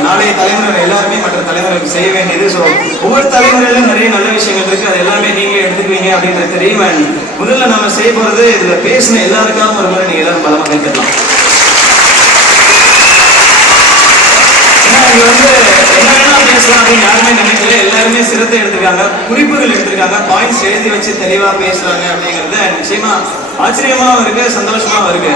நாளைய தலைமுறை எல்லாருமே மற்ற தலைமுறைக்கு செய்ய வேண்டியது. ஸோ ஒவ்வொரு தலைமுறையிலும் நிறைய நல்ல விஷயங்கள் இருக்கு, அது எல்லாமே நீங்களே எடுத்துக்குவீங்க அப்படின்றது தெரியும். அண்ட் முதல்ல நம்ம செய்ய போறது இதுல பேசின எல்லாருக்காகவும் ஒரு முறை நீங்க எல்லாரும் பலமா கைத்தரலாம். இங்க வந்து என்ன வேணா பேசலாம் அப்படின்னு யாருமே நினைக்கல, எல்லாருமே சிரத்தை எடுத்துருக்காங்க, குறிப்புகள் எடுத்திருக்காங்க, பாயிண்ட்ஸ் எழுதி வச்சு தெளிவா பேசுறாங்க அப்படிங்கிறது நிச்சயமா ஆச்சரியமாவும் இருக்கு, சந்தோஷமாவும் இருக்கு.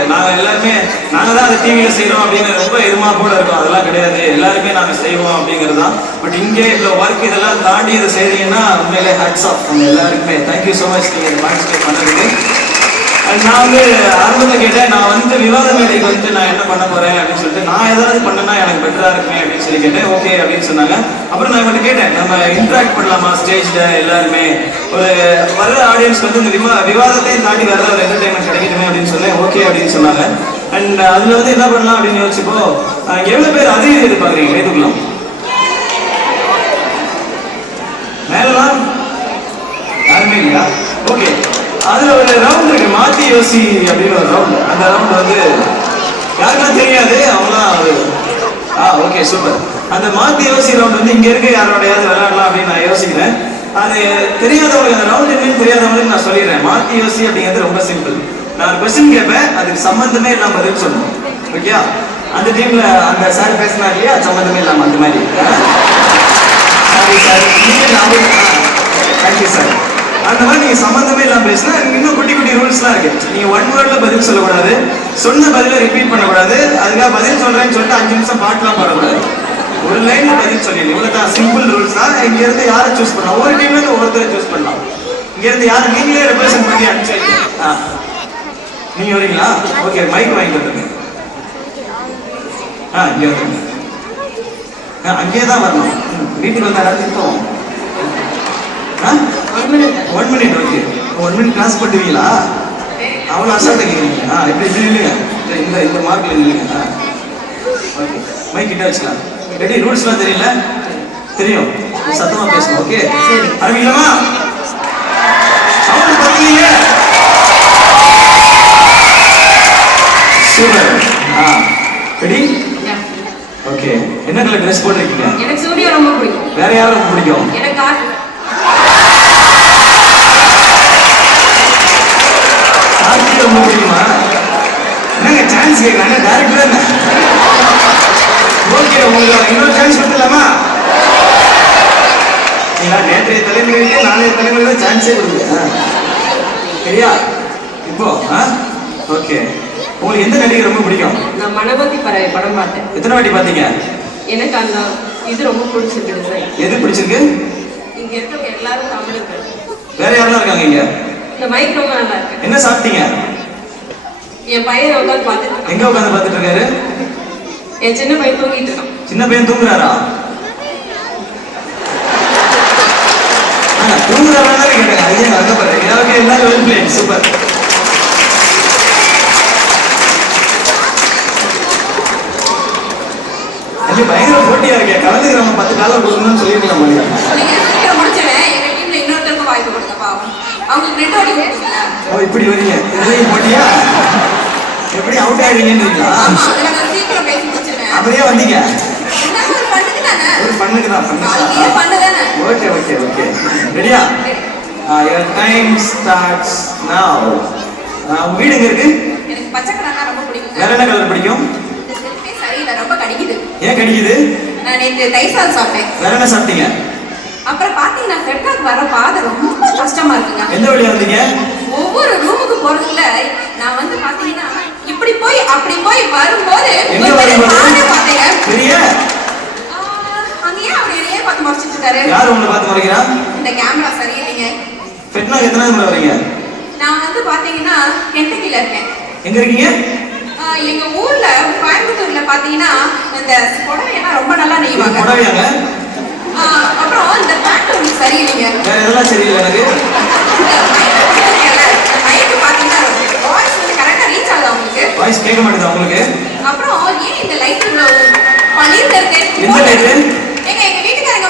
நாங்க தான் அதை டிவியில செய்யறோம் அப்படின்னு ரொம்ப எதிர்பார்ப்போட இருக்கோம். அதெல்லாம் கிடையாது, எல்லாருமே நாங்க செய்வோம் அப்படிங்கிறது தான். பட் இங்கே இவ்வளவு ஒர்க் இதெல்லாம் தாண்டி இதை செய்றீங்கன்னா உண்மையிலே ஹேட்ஸ் ஆஃப் உங்க எல்லாருக்குமே. தேங்க்யூ ஸோ மச் நீங்க பார்ட்டிசிபேட் பண்ணதுக்கு. நான் வந்து ஆரம்பத்தில் கேட்டேன், நான் வந்து விவாத மேடைக்கு வந்து நான் என்ன பண்ண போறேன் அப்படின்னு சொல்லிட்டு, நான் ஏதாவது பண்ணனா எனக்கு பெட்டரா இருக்குமே அப்படின்னு சொல்லி கேட்டேன். ஓகே அப்படின்னு சொன்னாங்க. அப்புறம் நான் இவங்க கேட்டேன், நம்ம இன்ட்ராக்ட் பண்ணலாமா ஸ்டேஜ்ல எல்லாருமே, ஒரு வர்ற ஆடியன்ஸ் வந்து இந்த விவாதத்தையும் தாண்டி வர ஒரு என்டர்டைன்மெண்ட் கிடைக்கணுமே அப்படின்னு சொன்னேன். ஓகே அப்படின்னு சொன்னாங்க. அண்ட் அதுல வந்து என்ன பண்ணலாம் அப்படின்னு யோசிச்சப்போ, எவ்வளவு பேர் அதே எதிர்பார்க்குறீங்க கைதுக்கலாம் மேலாம் யாருமே இல்லையா? ஓகே, அதுல ஒரு ரவுண்ட் இருக்கு, மாத்தி யோசி அப்படின்னு ஒரு ரவுண்ட். அந்த ரவுண்ட் வந்து யாருக்கெல்லாம் தெரியாது, அவங்களாம் ஓகே சூப்பர். அந்த மாத்தி யோசி ரவுண்ட் வந்து இங்க இருக்க யாரோடையாவது விளையாடலாம் அப்படின்னு நான் யோசிக்கிறேன். அது தெரியாதவங்களுக்கு, அந்த ரவுண்ட் என்னன்னு தெரியாதவங்களுக்கு நான் சொல்லிடுறேன். மாத்தி யோசி அப்படிங்கிறது ரொம்ப சிம்பிள். நான் ஒரு கொஸ்டின் கேட்பேன், அதுக்கு சம்பந்தமே இல்லாம பதில் சொல்லணும். ஓகே, அந்த டீம்ல அந்த சார் பேசினா இல்லையா, சம்பந்தமே இல்லாம அந்த மாதிரி. Sorry sir, thank you sir. அந்த மாதிரி நீங்க சம்பந்தமே இல்லாம பேசினா இன்னும் குட்டி குட்டி ரூல்ஸ்லாம் இருக்கு. நீங்க ஒன் வேர்ட்ல பதில் சொல்லக்கூடாது, சொன்ன பதில ரிப்பீட் பண்ணக்கூடாது, அதுக்காக பதில் சொல்றேன்னு சொல்லிட்டு 5 நிமிஷம் பாட்டுலாம் பாடக்கூடாது. ஒரு லைன்ல பதில் சொல்லிடு, இவ்வளவுதான் சிம்பிள் ரூல்ஸ் தான். இங்க இருந்து யாரை சூஸ் பண்ணலாம், ஒவ்வொரு டீம்ல இருந்து ஒவ்வொருத்தரை சூஸ் பண்ணலாம். இங்க இருந்து யாரு நீங்களே ரெப்ரசென்ட் பண்ணி அனுப்பிச்சு நீங்க வரீங்களா? ஓகே, மைக் வாங்கி வந்துருங்க. இங்க வந்துருங்க. அங்கேயே தான் வரணும், வீட்டுக்கு வந்தா திருப்போம். 1 மினிட் ஓகே. 1 மினிட் கிளாஸ் பண்ணுவீங்களா? அவ்வளோ அசால்ட்டா கேட்குறீங்க. இப்படி இல்லைங்க, இந்த மார்க்ல இல்லைங்க. ஓகே, மைக் கிட்ட வச்சுக்கலாம். ரெடி? ரூல்ஸ்லாம் தெரியல? தெரியும், சத்தமா பேசணும். ஓகே, ஆரம்பிக்கலாமா? சவுண்ட் பத்தீங்க. சூப்பர். ரெடி? ஓகே. என்ன கலர் ட்ரெஸ் போட்டிருக்கீங்க? எனக்கு சூர்யா ரொம்ப பிடிக்கும். வேற யாரும் ரொம்ப பிடிக்கும்? எனக்கு கார்த்தி ரொம்ப பிடிக்குமா? என்னங்க சான்ஸ் கேட்கறாங்க, டேரக்டர் என்ன? ஓகே, உங்களுக்கு இன்னொரு சான்ஸ் கொடுத்துலாமா? நேற்றைய தலைமுறைக்கு நாளைய தலைமுறை சான்ஸே கொடுக்குது. சரியா? இப்போ ஓகே, உங்களுக்கு எந்த நடிகை ரொம்ப பிடிக்கும்? நான் மணபதி பறவை படம் பார்த்தேன். எத்தனை வாட்டி பார்த்தீங்க? எனக்கு அந்த இது ரொம்ப பிடிச்சிருக்கு. எது பிடிச்சிருக்கு? இங்க இருக்க எல்லாரும் தமிழுக்கு. வேற யாரெல்லாம் இருக்காங்க இங்க? இந்த மைக் ரொம்ப நல்லா இருக்கு. என்ன சாப்பிட்டீங்க? என் பையன் உட்காந்து பார்த்துட்டு. எங்க உட்காந்து பார்த்துட்டு இருக்காரு? என் சின்ன பையன் தூங்கிட்டு இருக்கான். சின்ன பையன் தூங்குறாரா? தூங்குறாரான்னு கேட்டாங்க. ஐயா நடக்கப்படுறேன். ஓகே, எல்லாரும் வெல் பிளேட். சூப்பர். பயங்கர போட்டியா இருக்கே, கலந்துக்கு நம்ம 10 டாலர் கொடுக்கணும்னு சொல்லிருக்கலாம். இப்படி வரீங்க, இதுலயும் போட்டியா? எப்படி அவுட் ஆயிடுவீங்கன்றீங்களா? அப்படியே வந்தீங்க? ஒரு பண்ணுக்கு தான். ஓகே ஓகே ஓகே, ரெடியா? யுவர் டைம் ஸ்டார்ட்ஸ் நவ. உங்க வீடு எங்க இருக்கு? எனக்கு பச்சை கலர் ரொம்ப பிடிக்கும். வேற என்ன கலர் பிடிக்கும்? ரொம்ப கடிக்குது. ஏன் கடிக்குது? நான் நேத்து தைசால் சாப்பிட்டேன். வேற என்ன சாப்பிட்டீங்க? அப்புறம் பாத்தீங்கன்னா ஃபெட்னாக்கு வர பாதை ரொம்ப கஷ்டமா இருக்குங்க. எந்த வழியா வந்தீங்க? ஒவ்வொரு ரூமுக்கு போறதுல நான் வந்து பாத்தீங்கன்னா இப்படி போய் அப்படி போய் வரும்போது எங்க வரும்போது பாத்தீங்க பெரிய அங்கேயே அவர் என்னையே பார்த்து மறைச்சிட்டு இருக்காரு. யார் உங்களை பார்த்து மறைக்கிறா? இந்த கேமரா சரியில்லைங்க. ஃபெட்னாக்கு எத்தனை நாள் வரீங்க? நான் வந்து பாத்தீங்கன்னா கெண்டக்கில இருக்கேன். எங்க இருக்கீங்க? எங்க ஊர்ல கோயம்புத்தூர்ல பாத்தீங்கன்னா இந்த புடவையெல்லாம் ரொம்ப நல்லா நெய்வாங்க. புடவையாங்க? அப்புறம் இந்த பேண்ட் உங்களுக்கு சரியில்லைங்க. வேற எதெல்லாம் சரியில்லை எனக்கு? மைக்கு பாத்தீங்கன்னா வாய்ஸ் வந்து கரெக்டா ரீச் ஆகுது உங்களுக்கு? வாய்ஸ் கேட்க மாட்டேங்குது உங்களுக்கு? அப்புறம் ஏன் இந்த லைட் இவ்வளவு பளிர்ந்து இருக்கு? எந்த லைட்? எங்க வீட்டுக்காரங்க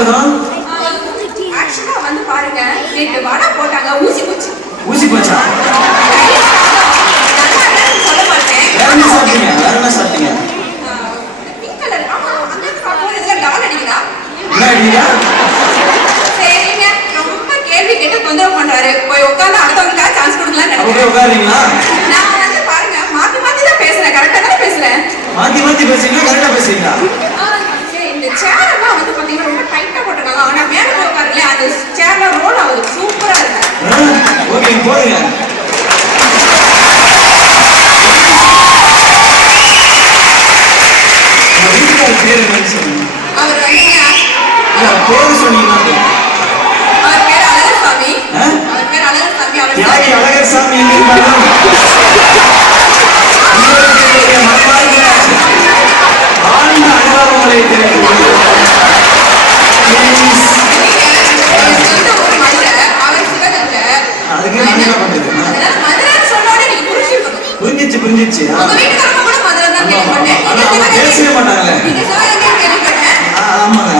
ஜாதகம்? ஆக்சுவலா வந்து பாருங்க, நேற்று வடை போட்டாங்க, ஊசி போச்சு. ஊசி போச்சா? சொல்ல மாட்டேன். வேற என்ன சாப்பிட்டீங்க? வேற என்ன சாப்பிட்டீங்க? Pink colour. ஆமா, அந்த பாப்போம் இதுல டால் அடிக்குதா? என்ன அடிக்குதா? சரிங்க, ரொம்ப கேள்வி கேட்டு தொந்தரவு பண்றாரு. போய் உட்கார்ந்து அடுத்தவங்களுக்காக சான்ஸ் கொடுக்கலாம்னு அப்ப போய் நினைக்கிறேன். உட்காருறீங்களா? நான் வந்து பாருங்க, மாத்தி மாத்தி தான் பேசுறேன். கரெக்டா தான் பேசுறேன். மாத்தி மாத்தி பேசுறீங்களா? கரெக்டா பேசுறீங்களா? சரி, இந்த சேர் எல்லாம் வந்து பாத்தீங்கன்னா ரொம்ப டைட்டா போட்டிருக்காங்க. ஆனா மேல போய் உட்காருங்களே, அந்த சேர்ல ரோல் ஆகுது. சூப்பரா இருக்கு. ஓகே, போடுங்க. வீட்டுக்கார பேரு என்னன்னு சொல்லுங்க. அவர் வந்துங்க, இல்ல, பேரு சொன்னீங்கன்னா அவர் பேர் அழகர்சாமி. அவர் பேர் அழகர்சாமி. அவர் தியாகி அழகர்சாமி எங்க இருந்தாலும் உங்களுடைய மனமார்ந்த ஆழ்ந்த அனுபவங்களை தெரிவித்துக் கொள்கிறேன். அதுக்கு நான் என்ன பண்றது? புரிஞ்சிச்சு. பேசவே மாட்டாங்களே. ஆமாங்க,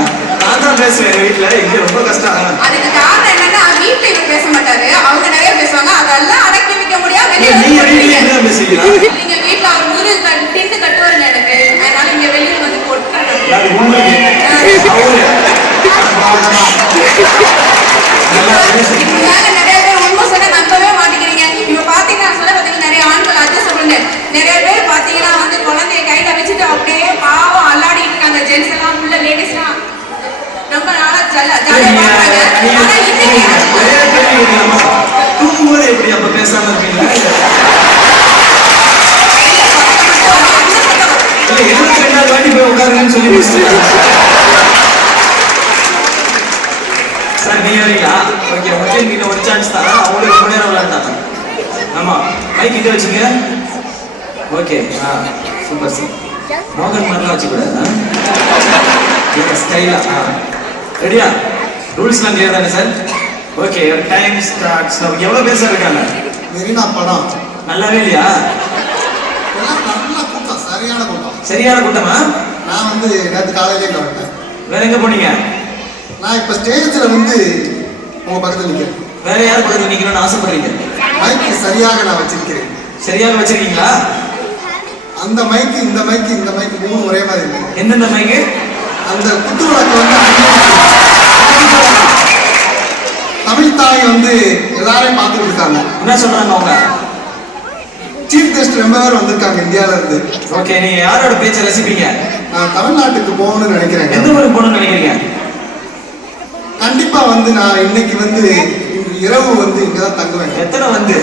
நான் தான் பேசுவேன் எங்க வீட்டுல. இங்க ரொம்ப கஷ்டம். அதுக்கு காரணம் என்னன்னா, வீட்டுல இவர் பேச மாட்டாரு, அவங்க நிறைய பேசுவாங்க. அதெல்லாம் அடக்கி வைக்க முடியாது. நீங்க வீட்டுல பேசுவீங்களா? நீங்க வீட்டுல அவர் முதல் டின்னு கட்டுவாருங்க எனக்கு. அதனால இங்க வெளியில வந்து போட்டு நிறைய பேர் உண்மை சொன்னா நம்பவே மாட்டேங்கிறீங்க. இப்ப பாத்தீங்கன்னா சொல்ல பாத்தீங்கன்னா நிறைய ஆண்கள் அட்ஜஸ்ட் பண்ணு, நிறைய பேர் பாத்தீங்கன்னா வந்து குழந்தைய கையில வச்சுட்டு அப்படியே பாவம் அல்லாடிட்டு இருக்காங்க. ஜென்ஸ் எல்லாம் உள்ள லேடிஸ் எல்லாம் ரொம்ப நாளா ஜாலியா பாக்குறாங்க. ஆனா இன்னைக்கு தூங்கும்போது எப்படி அப்ப பேசாம இருக்கீங்களா? இல்ல, 72வது வாட்டி போய் உட்காருங்கன்னு சொல்லி பேசுறீங்க. சார் நீங்க வரீங்களா? ஓகே, ஓகே, நீங்க ஒரு சான்ஸ் தான். அவங்களுக்கு ரொம்ப நேரம் விளையாண்டாங்க. ஆமா, மைக் கிட்ட வச்சுங்க. Okay, super sir. மோகன் மாதிரிலாம் வச்சுக்கூடாது. ஸ்டைலா. ரெடியா? ரூல்ஸ்லாம் கிளியர் தானே சார்? Okay, time starts. எவ்வளவு பேர் சார் இருக்காங்க? மெரினா படம் நல்லாவே இல்லையா? நல்ல கூட்டம், சரியான கூட்டம். சரியான கூட்டமா? நான் வந்து நேற்று காலையிலே கிளம்பிட்டேன். வேற எங்க போனீங்க? நான் இப்ப ஸ்டேஜ்ல வந்து உங்க பக்கத்துல நிக்கிறேன். வேற யார் பக்கத்துல நிக்கணும்னு ஆசைப்படுறீங்க? மைக்கு சரியாக நான் வச்சிருக்கிறேன். சரியாக வச்சிருக்கீங்களா? அந்த மைக்கு இந்த மைக்கு இந்த மைக்கு 3 ஒரே மாதிரி இருக்கு. எந்தெந்த மைக்கு? அந்த குத்து விளக்கு வந்து தமிழ் தாய் வந்து எல்லாரையும் பார்த்துட்டு இருக்காங்க. என்ன சொல்றாங்க அவங்க? சீஃப் கெஸ்ட் ரொம்ப பேர் வந்திருக்காங்க இந்தியால இருந்து. ஓகே, நீங்க யாரோட பேச்சை ரசிப்பீங்க? நான் தமிழ்நாட்டுக்கு போகணும்னு நினைக்கிறேன். எந்த ஊருக்கு போகணும்னு நினைக்கிறீங்க? கண்டிப்பா வந்து நான் இன்னைக்கு வந்து இரவு வந்து இங்கதான் தங்குவேன். எத்தனை வந்து?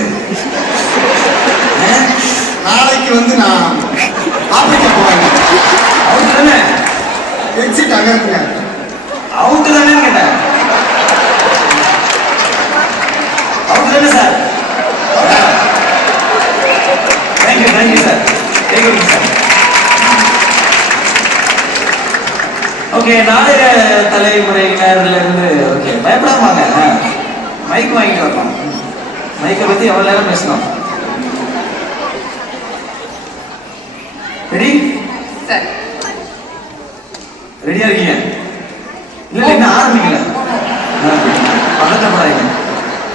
நாளைக்கு வந்து நான் ஆப்பிரிக்கா போவேன். அவுட் தானே? எக்ஸிட் அங்க இருக்குங்க. அவுட் தானே கேட்டேன். அவுட் தானே sir? Thank you sir. Thank you sir. Okay, நாளைய தலைமுறையினர்ல இருந்து ஓகே பயப்படாம வாங்க. மைக் வாங்கிட்டு வரலாம். மைக்கை பத்தி எவ்வளவு நேரம் பேசணும்? ரெடி? சரி, ரெடியா இருக்கீங்க? இல்ல இன்னும் ஆரம்பிக்கல. பதட்டப்படாதீங்க.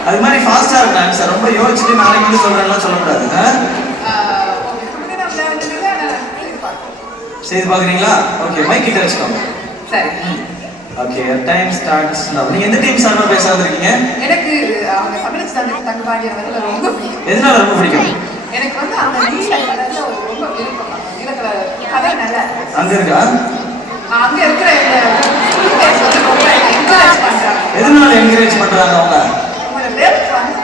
அது மாதிரி ஃபாஸ்டா இருக்கணும் சார். ரொம்ப யோசிச்சுட்டு நாளைக்கு வந்து சொல்றேன்லாம் சொல்லக்கூடாது. செய்து பாக்குறீங்களா? ஓகே, மைக் கிட்ட வச்சுக்கோங்க. சரி. ஓகே, டைம் ஸ்டார்ட்ஸ் நவ. நீங்க எந்த டீம் சார்பா பேச வந்திருக்கீங்க? எனக்கு அவங்க தமிழ் தங்கபாண்டியர் வந்து ரொம்ப பிடிக்கும். எதனால ரொம்ப பிடிக்கும்? எனக்கு வந்து அவங்க நீல கலர்ல ரொம்ப விருப்பம். நீல கலர் கதை நல்லா அங்க இருக்கா? அங்க இருக்கிற ஸ்டூடண்ட்ஸ் வந்து ரொம்ப என்கரேஜ் பண்றாங்க. எதனால என்கரேஜ் பண்றாங்க அவங்க? உங்களோட பெல்ட் வந்து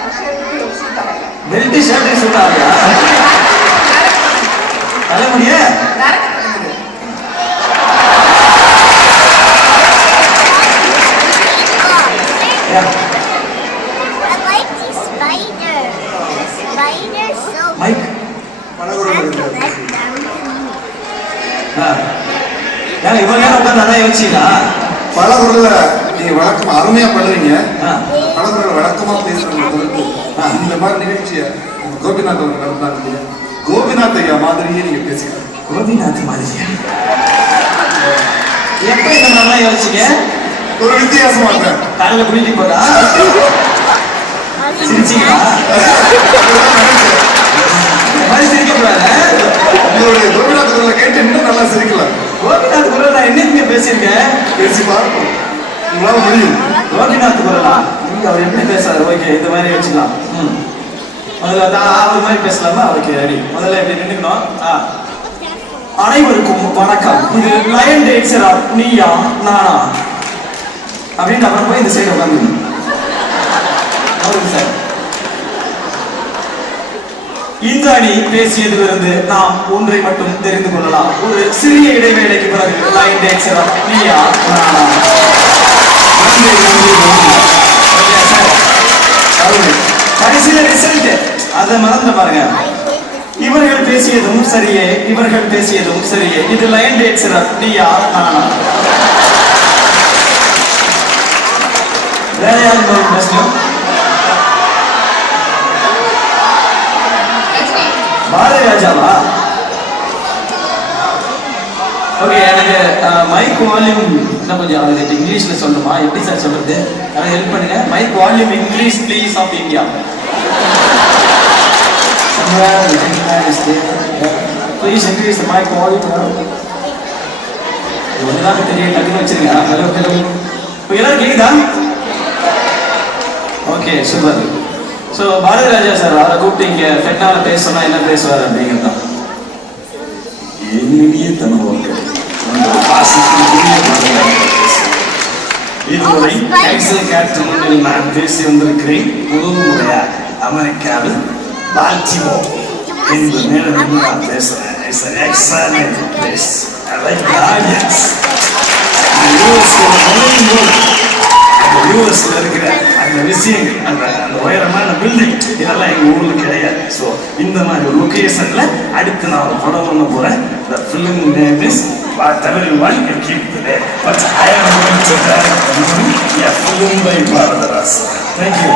சூட் ஆகல. பெல்ட் ஷர்ட் சூட் ஆகலையா? தலைமுடிய மைக் இவ்வளவு நேரம் உட்காந்து அதான் யோசிச்சீங்களா? பல குரல்ல நீங்க வழக்கம் அருமையா பண்றீங்க. பல குரல் வழக்கமா பேசுறவங்க பொறுத்து இந்த மாதிரி நிகழ்ச்சியை கோபிநாத் அவங்க நடந்தாங்க. கோபிநாத் ஐயா மாதிரியே நீங்க பேசுங்க. கோபிநாத் மாதிரியா? எப்ப இந்த மாதிரிலாம் யோசிச்சீங்க? ஒரு வித்தியாசமா காலையில குளிக்க போதா சிரிச்சீங்களா உங்களுடைய கோபிநாத் குரலை கேட்டு இன்னும் நல்லா சிரிக்கலாம். கோபிநாத் குரல் நான் என்னைக்குமே பேசியிருக்கேன். பேசி பார்ப்போம், உங்களால முடியும். கோபிநாத் குரலா அவர் எப்படி பேசுறாரு? ஓகே, இந்த மாதிரி வச்சுக்கலாம். முதல்ல அவர் மாதிரி பேசலாமா? Okay, ready. முதல்ல எப்படி நின்றுக்கணும்? அனைவருக்கும் வணக்கம். இது லயன் டேட்ஸரா நீயா நானா அப்படின்னு அப்புறம் போய் இந்த சைடு உட்காந்து சார். இந்த அணி பேசியதிலிருந்து நாம் ஒன்றை மட்டும் தெரிந்து கொள்ளலாம். ஒரு சிறிய இடைவேளைக்கு பிறகு லயன் டேட்ஸரா நீயா நானா. கடைசியில ரிசல்ட் அதை மறந்து பாருங்க. இவர்கள் பேசியதும் சரியே, இவர்கள் பேசியதும் சரியே. இது லயன் டேட்ஸரா நீயா நானா. வேற யாரும் பேசணும்? பாரதி ராஜாவா? ஓகே, எனக்கு மைக் வால்யூம் இன்னும் கொஞ்சம் இங்கிலீஷ்ல சொல்லணுமா? எப்படி சார் சொல்றது? எனக்கு ஹெல்ப் பண்ணுங்க. Mic volume increase please of India. Please increase mic volume. ஒன்றுதான் தெரியும், டக்குன்னு வச்சிருங்க. ஹலோ ஹலோ, எல்லாரும் கேக்குதா? Okay, super. So Bharathi Raja sir அவரை கூப்பிட்டு இங்கே ஃபெட்னாவில் பேசணும், என்ன பேசுவார் அப்படிங்கிறது தான். என்னுடைய தமிழ் இதுவரை எக்ஸல் கேப்டனில் நான் பேசி வந்திருக்கிறேன். முதல் முறையாக அமெரிக்காவில் பால்டிமோர் இந்த நேரம் நான் பேசுறேன். It's an excellent place. I like the audience. யூஎஸ்ல இருக்கிற அந்த விஷயம், அந்த உயரமான பில்டிங் இதெல்லாம் எங்க ஊர்ல கிடையாது. ஸோ இந்த மாதிரி ஒரு லொகேஷன்ல அடுத்து நான் ஒரு படம் பண்ண போறேன். The film name is Everyone can keep the name, but I am going to direct a film by Bharatharas. Thank you.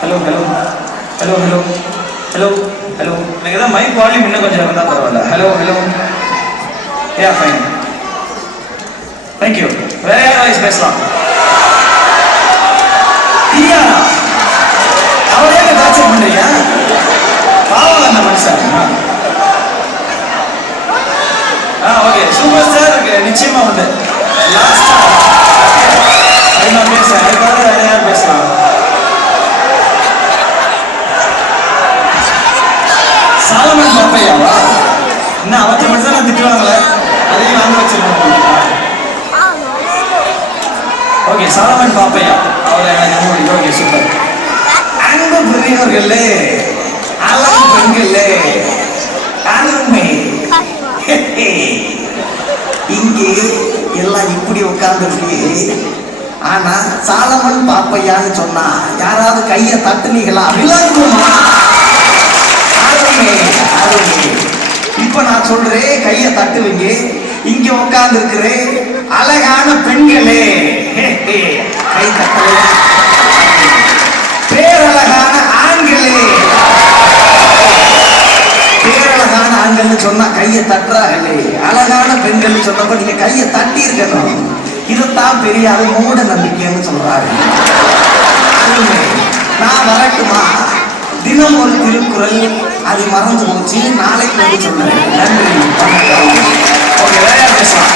Hello hello hello hello hello hello. எனக்கு தான் மைக் வால்யூம் இன்னும் கொஞ்சம் இருந்தால் பரவாயில்ல. Hello hello. Yeah fine, thank you. வேற யார் வாய்ஸ் பேசலாம்? டியானா, அவர் ஏன் டார்ச்சர் பண்றீங்க? பாவம் அந்த மனுஷன். ஓகே, சூப்பர் ஸ்டார் நிச்சயமா உண்டு. லாஸ்டா நான் பேசுறேன். அதுக்காக வேற யார் பேசலாம்? சாலமன் பாப்பையாவா? என்ன அவற்றை மட்டும் தான் திட்டுவாங்களே, அதையும் நாங்கள் வச்சிருக்கோம். ஓகே, சாலமன் பாப்பையா அவர் எனக்கு. Okay, super. அன்பு பெரியவர்களே, அழகு பெண்களே, அருமை. இங்கே எல்லாம் இப்படி உட்கார்ந்துருக்கு. ஆனா சாலமன் பாப்பையான்னு சொன்னா யாராவது கையை தட்டுனீங்களா? விளங்குமா? இப்ப நான் சொல்றேன், கைய தட்டுவீங்க. இங்க உட்கார்ந்து இருக்கிறேன் அழகான பெண்களே, கை தட்டல. பேரழகான ஆண்களே, பேரழகான ஆண்கள் சொன்னா கைய தட்டுறாங்களே. அழகான பெண்கள் சொன்னப்ப நீங்க கைய தட்டி இருக்கணும். இதுதான் பெரிய மூட நம்பிக்கைன்னு சொல்றாரு. நான் வரட்டுமா? தினம் ஒரு திருக்குறள், அது மறந்து போச்சு. நாளைக்கு வந்து சொல்றேன். நன்றி, வணக்கம். ஓகே, வேற யார் பேசலாம்?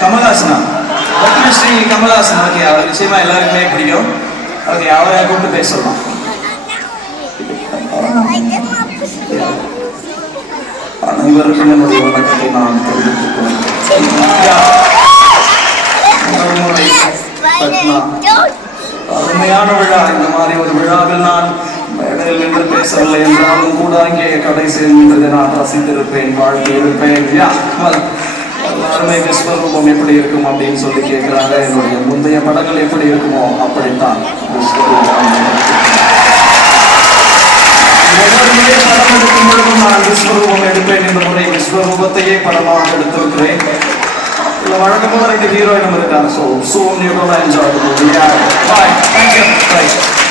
கமல்ஹாசனா? பத்மஸ்ரீ கமல்ஹாசன். ஓகே, அவர் நிச்சயமா எல்லாருக்குமே பிடிக்கும். ஓகே, அவரை கூப்பிட்டு பேச சொல்லலாம். அனைவருக்கும் என்னுடைய வணக்கத்தை நான் தெரிவித்துக் கொள்கிறேன். அருமையான விழா. இந்த மாதிரி ஒரு விழாவில் நான் மேடையில் நின்று பேசவில்லை என்றாலும் கூட அங்கே கடைசியில் நின்றது நான் ரசித்திருப்பேன், வாழ்ந்திருப்பேன். அருமை விஸ்வரூபம் எப்படி இருக்கும் அப்படின்னு சொல்லி கேட்கிறாங்க. என்னுடைய முந்தைய படங்கள் எப்படி இருக்குமோ அப்படித்தான் படம் எடுக்கும் பொழுதும் நான் விஸ்வரூபம் எடுப்பேன் என்ற முறை விஸ்வரூபத்தையே படமாக எடுத்திருக்கிறேன். வழக்கம் போல 2 ஹீரோயினும் இருக்காங்க. So soon you're gonna enjoy the movie. Yeah. Bye. Thank you. Bye.